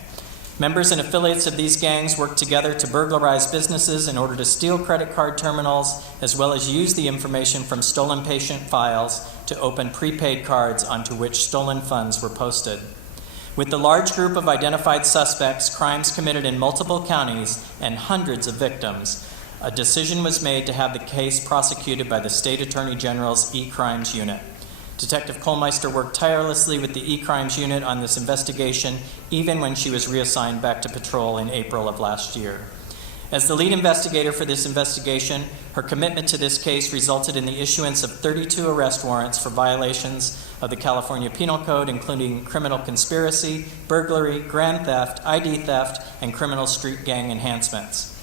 Members and affiliates of these gangs worked together to burglarize businesses in order to steal credit card terminals, as well as use the information from stolen patient files to open prepaid cards onto which stolen funds were posted. With the large group of identified suspects, crimes committed in multiple counties, and hundreds of victims, a decision was made to have the case prosecuted by the State Attorney General's E-Crimes Unit. Detective Kohlmeister worked tirelessly with the E-Crimes Unit on this investigation, even when she was reassigned back to patrol in April of last year. As the lead investigator for this investigation, her commitment to this case resulted in the issuance of 32 arrest warrants for violations of the California Penal Code, including criminal conspiracy, burglary, grand theft, ID theft, and criminal street gang enhancements.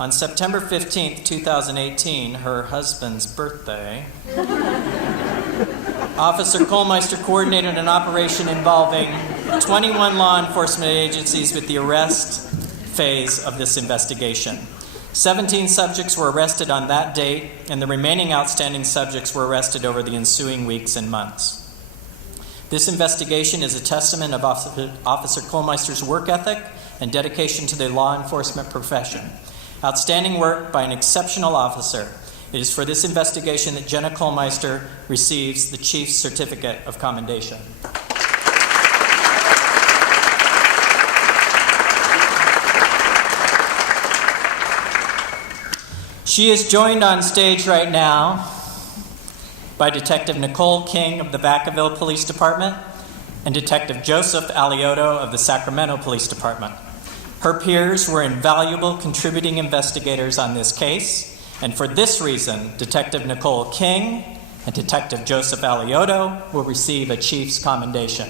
On September 15, 2018, her husband's birthday, Officer Kohlmeister coordinated an operation involving 21 law enforcement agencies with the arrest phase of this investigation. 17 subjects were arrested on that date, and the remaining outstanding subjects were arrested over the ensuing weeks and months. This investigation is a testament of Officer Kohlmeister's work ethic and dedication to the law enforcement profession. Outstanding work by an exceptional officer. It is for this investigation that Jenna Kohlmeister receives the Chief's Certificate of Commendation. She is joined on stage right now by Detective Nicole King of the Vacaville Police Department and Detective Joseph Alioto of the Sacramento Police Department. Her peers were invaluable contributing investigators on this case, and for this reason, Detective Nicole King And Detective Joseph Alioto will receive a Chief's Commendation.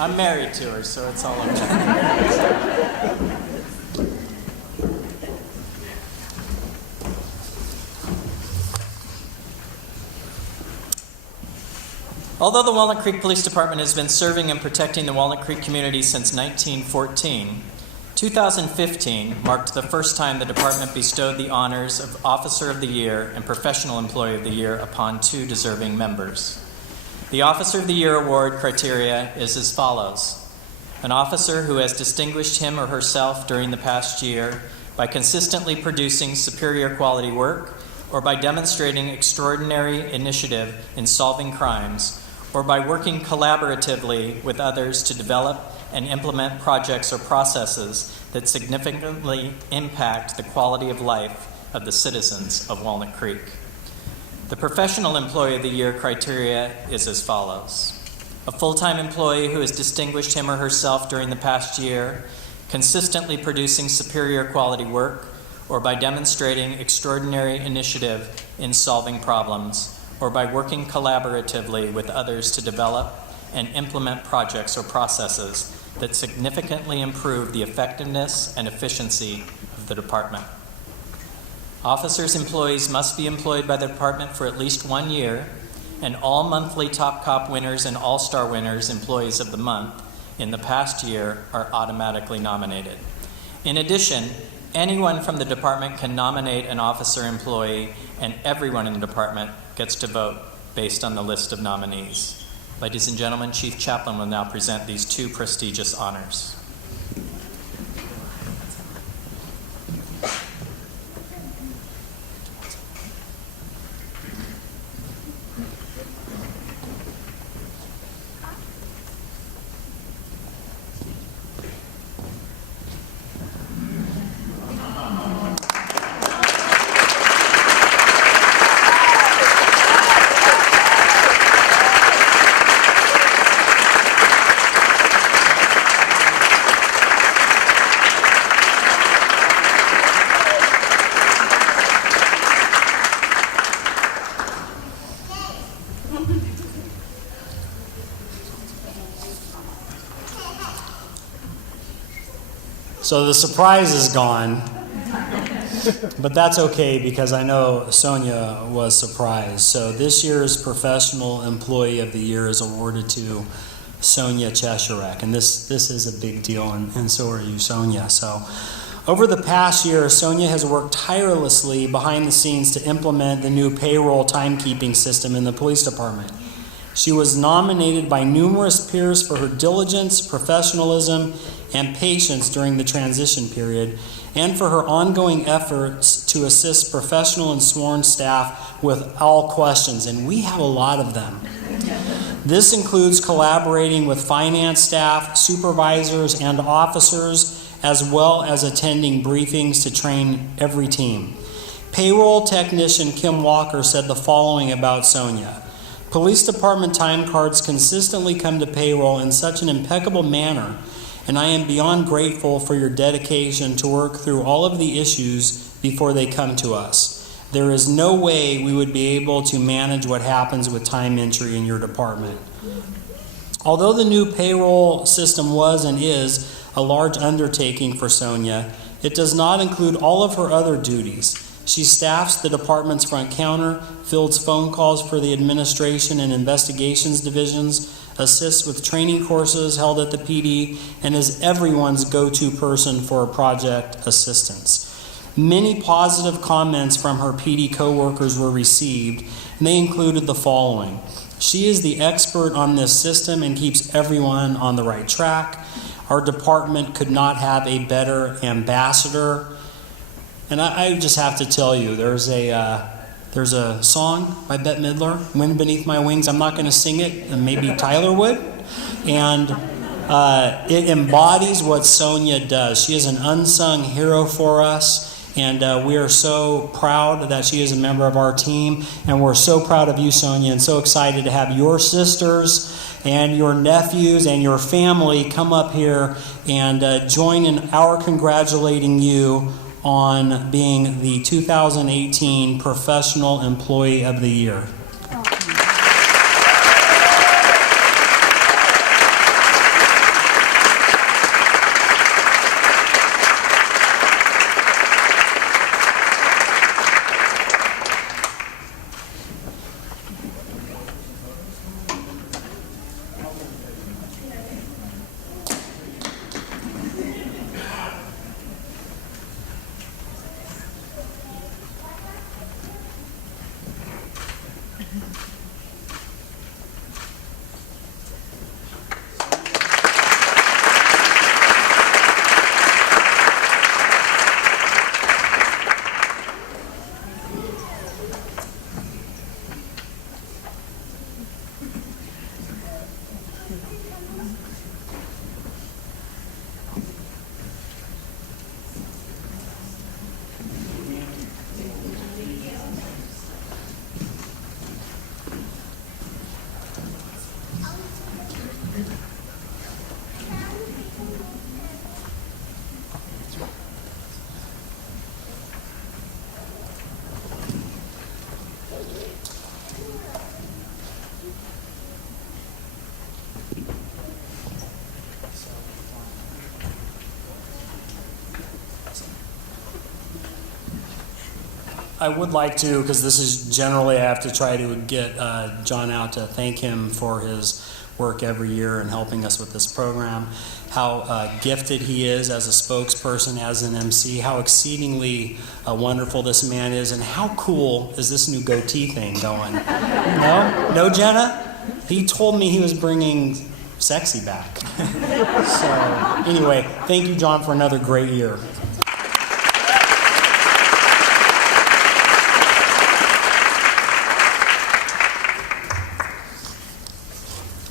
I'm married to her, so it's all okay. Although the Walnut Creek Police Department has been serving and protecting the Walnut Creek community since 1914, 2015 marked the first time the department bestowed the honors of Officer of the Year and Professional Employee of the Year upon two deserving members. The Officer of the Year award criteria is as follows: an officer who has distinguished him or herself during the past year by consistently producing superior quality work, or by demonstrating extraordinary initiative in solving crimes, or by working collaboratively with others to develop and implement projects or processes that significantly impact the quality of life of the citizens of Walnut Creek. The Professional Employee of the Year criteria is as follows: a full-time employee who has distinguished him or herself during the past year, consistently producing superior quality work, or by demonstrating extraordinary initiative in solving problems, or by working collaboratively with others to develop and implement projects or processes that significantly improve the effectiveness and efficiency of the department. Officers' employees must be employed by the department for at least 1 year, and all monthly Top Cop winners and All-Star winners, Employees of the Month, in the past year are automatically nominated. In addition, anyone from the department can nominate an officer employee, and everyone in the department gets to vote based on the list of nominees. Ladies and gentlemen, Chief Chaplain will now present these two prestigious honors. So the surprise is gone, but that's okay because I know Sonia was surprised. So this year's Professional Employee of the Year is awarded to Sonia Cheshirek, and this is a big deal, and so are you, Sonia. So over the past year, Sonia has worked tirelessly behind the scenes to implement the new payroll timekeeping system in the police department. She was nominated by numerous peers for her diligence, professionalism, and patience during the transition period, and for her ongoing efforts to assist professional and sworn staff with all questions, and we have a lot of them. This includes collaborating with finance staff, supervisors, and officers, as well as attending briefings to train every team. Payroll technician Kim Walker said the following about Sonia: police department time cards consistently come to payroll in such an impeccable manner, and I am beyond grateful for your dedication to work through all of the issues before they come to us. There is no way we would be able to manage what happens with time entry in your department. Although the new payroll system was and is a large undertaking for Sonia, it does not include all of her other duties. She staffs the department's front counter, fields phone calls for the administration and investigations divisions, assists with training courses held at the PD, and is everyone's go-to person for project assistance. Many positive comments from her PD coworkers were received, and they included the following. She is the expert on this system and keeps everyone on the right track. Our department could not have a better ambassador. And I just have to tell you, there's a song by Bette Midler, Wind Beneath My Wings. I'm not going to sing it, and maybe Tyler would. And it embodies what Sonia does. She is an unsung hero for us. And we are so proud that she is a member of our team. And we're so proud of you, Sonia, and so excited to have your sisters and your nephews and your family come up here and join in our congratulating you on being the 2018 Professional Employee of the Year. I would like to, because this is generally, I have to try to get John out to thank him for his work every year and helping us with this program, how gifted he is as a spokesperson, as an MC, how exceedingly wonderful this man is, and how cool is this new goatee thing going? No, Jenna? He told me he was bringing sexy back. So anyway, thank you, John, for another great year.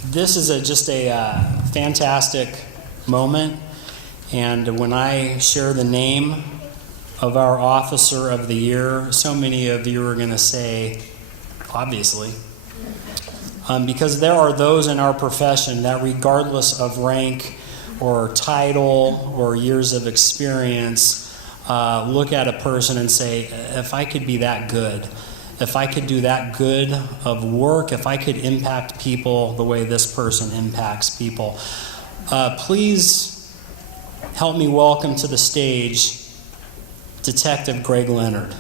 This is just a fantastic moment, and when I share the name of our Officer of the Year, so many of you are going to say, obviously, because there are those in our profession that regardless of rank or title or years of experience, look at a person and say, if I could be that good, if I could do that good of work, if I could impact people the way this person impacts people, please help me welcome to the stage Detective Greg Leonard.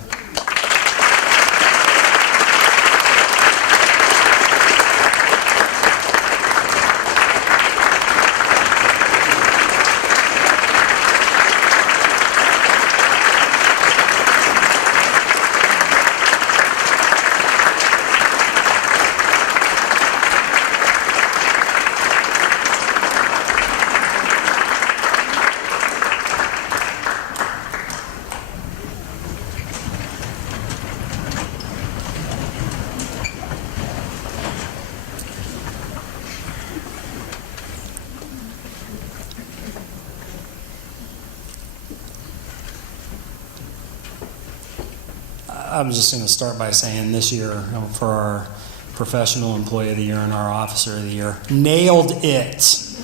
I'm just going to start by saying this year, for our Professional Employee of the Year and our Officer of the Year, nailed it.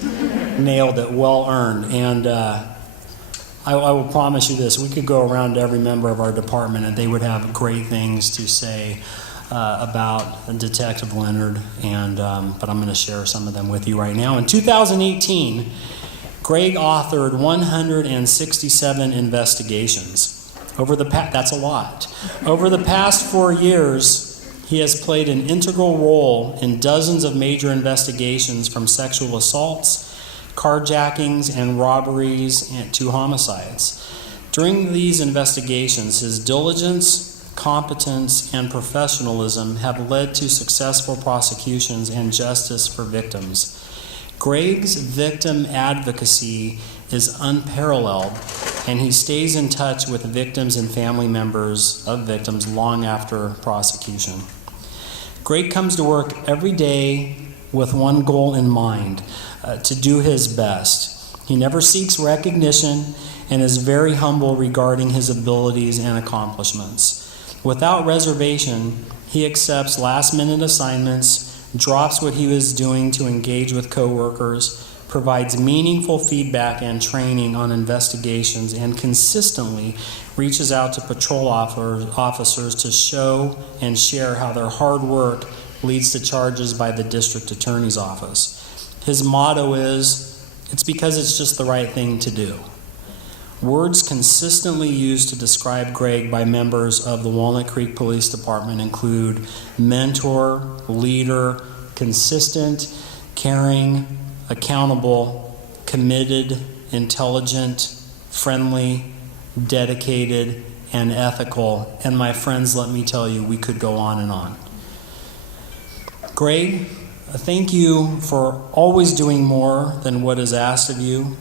Nailed it, well earned. And I will promise you this. We could go around to every member of our department and they would have great things to say about Detective Leonard, but I'm going to share some of them with you right now. In 2018, Greg authored 167 investigations. That's a lot. Over the past 4 years, he has played an integral role in dozens of major investigations, from sexual assaults, carjackings, and robberies to homicides. During these investigations, his diligence, competence, and professionalism have led to successful prosecutions and justice for victims. Greg's victim advocacy is unparalleled, and he stays in touch with victims and family members of victims long after prosecution. Greg comes to work every day with one goal in mind, to do his best. He never seeks recognition and is very humble regarding his abilities and accomplishments. Without reservation, he accepts last-minute assignments, drops what he was doing to engage with coworkers, provides meaningful feedback and training on investigations, and consistently reaches out to patrol officers to show and share how their hard work leads to charges by the district attorney's office. His motto is, "It's because it's just the right thing to do." Words consistently used to describe Greg by members of the Walnut Creek Police Department include mentor, leader, consistent, caring, accountable, committed, intelligent, friendly, dedicated, and ethical. And my friends, let me tell you, we could go on and on. Greg, thank you for always doing more than what is asked of you.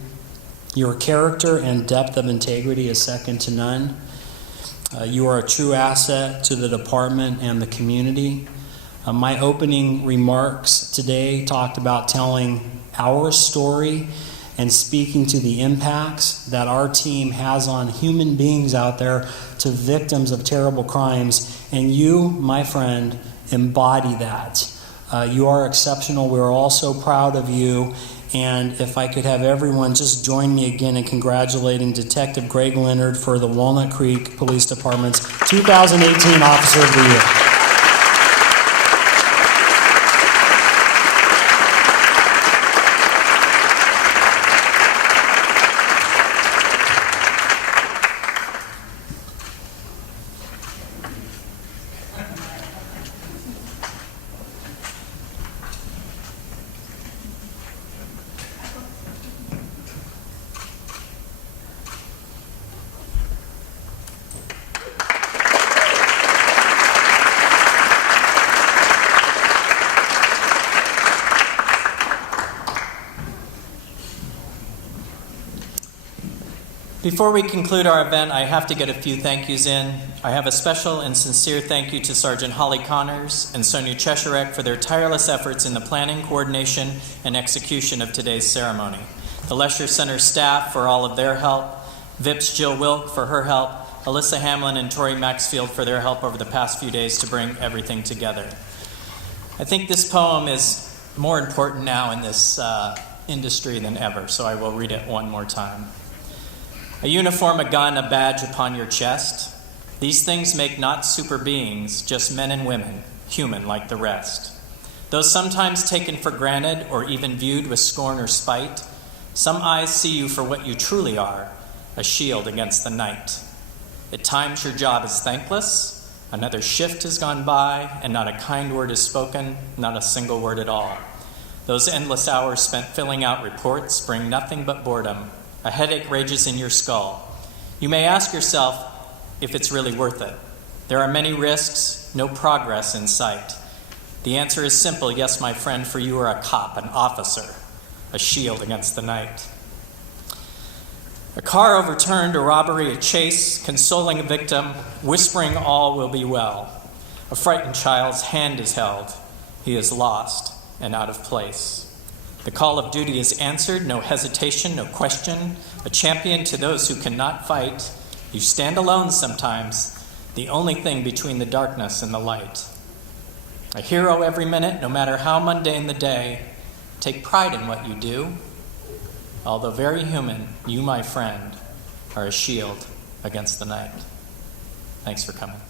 Your character and depth of integrity is second to none. You are a true asset to the department and the community. My opening remarks today talked about telling our story and speaking to the impacts that our team has on human beings out there, to victims of terrible crimes. And you, my friend, embody that. You are exceptional. We are all so proud of you. And if I could have everyone just join me again in congratulating Detective Greg Leonard for the Walnut Creek Police Department's 2018 Officer of the Year. Before we conclude our event, I have to get a few thank yous in. I have a special and sincere thank you to Sergeant Holly Connors and Sonia Cheshirek for their tireless efforts in the planning, coordination, and execution of today's ceremony. The Lesher Center staff for all of their help, VIP's Jill Wilk for her help, Alyssa Hamlin and Tori Maxfield for their help over the past few days to bring everything together. I think this poem is more important now in this industry than ever, so I will read it one more time. A uniform, a gun, a badge upon your chest. These things make not super beings, just men and women, human like the rest. Though sometimes taken for granted or even viewed with scorn or spite, some eyes see you for what you truly are, a shield against the night. At times your job is thankless, another shift has gone by, and not a kind word is spoken, not a single word at all. Those endless hours spent filling out reports bring nothing but boredom. A headache rages in your skull. You may ask yourself if it's really worth it. There are many risks, no progress in sight. The answer is simple, yes, my friend, for you are a cop, an officer, a shield against the night. A car overturned, a robbery, a chase, consoling a victim, whispering all will be well. A frightened child's hand is held. He is lost and out of place. The call of duty is answered, no hesitation, no question. A champion to those who cannot fight. You stand alone sometimes, the only thing between the darkness and the light. A hero every minute, no matter how mundane the day. Take pride in what you do. Although very human, you, my friend, are a shield against the night. Thanks for coming.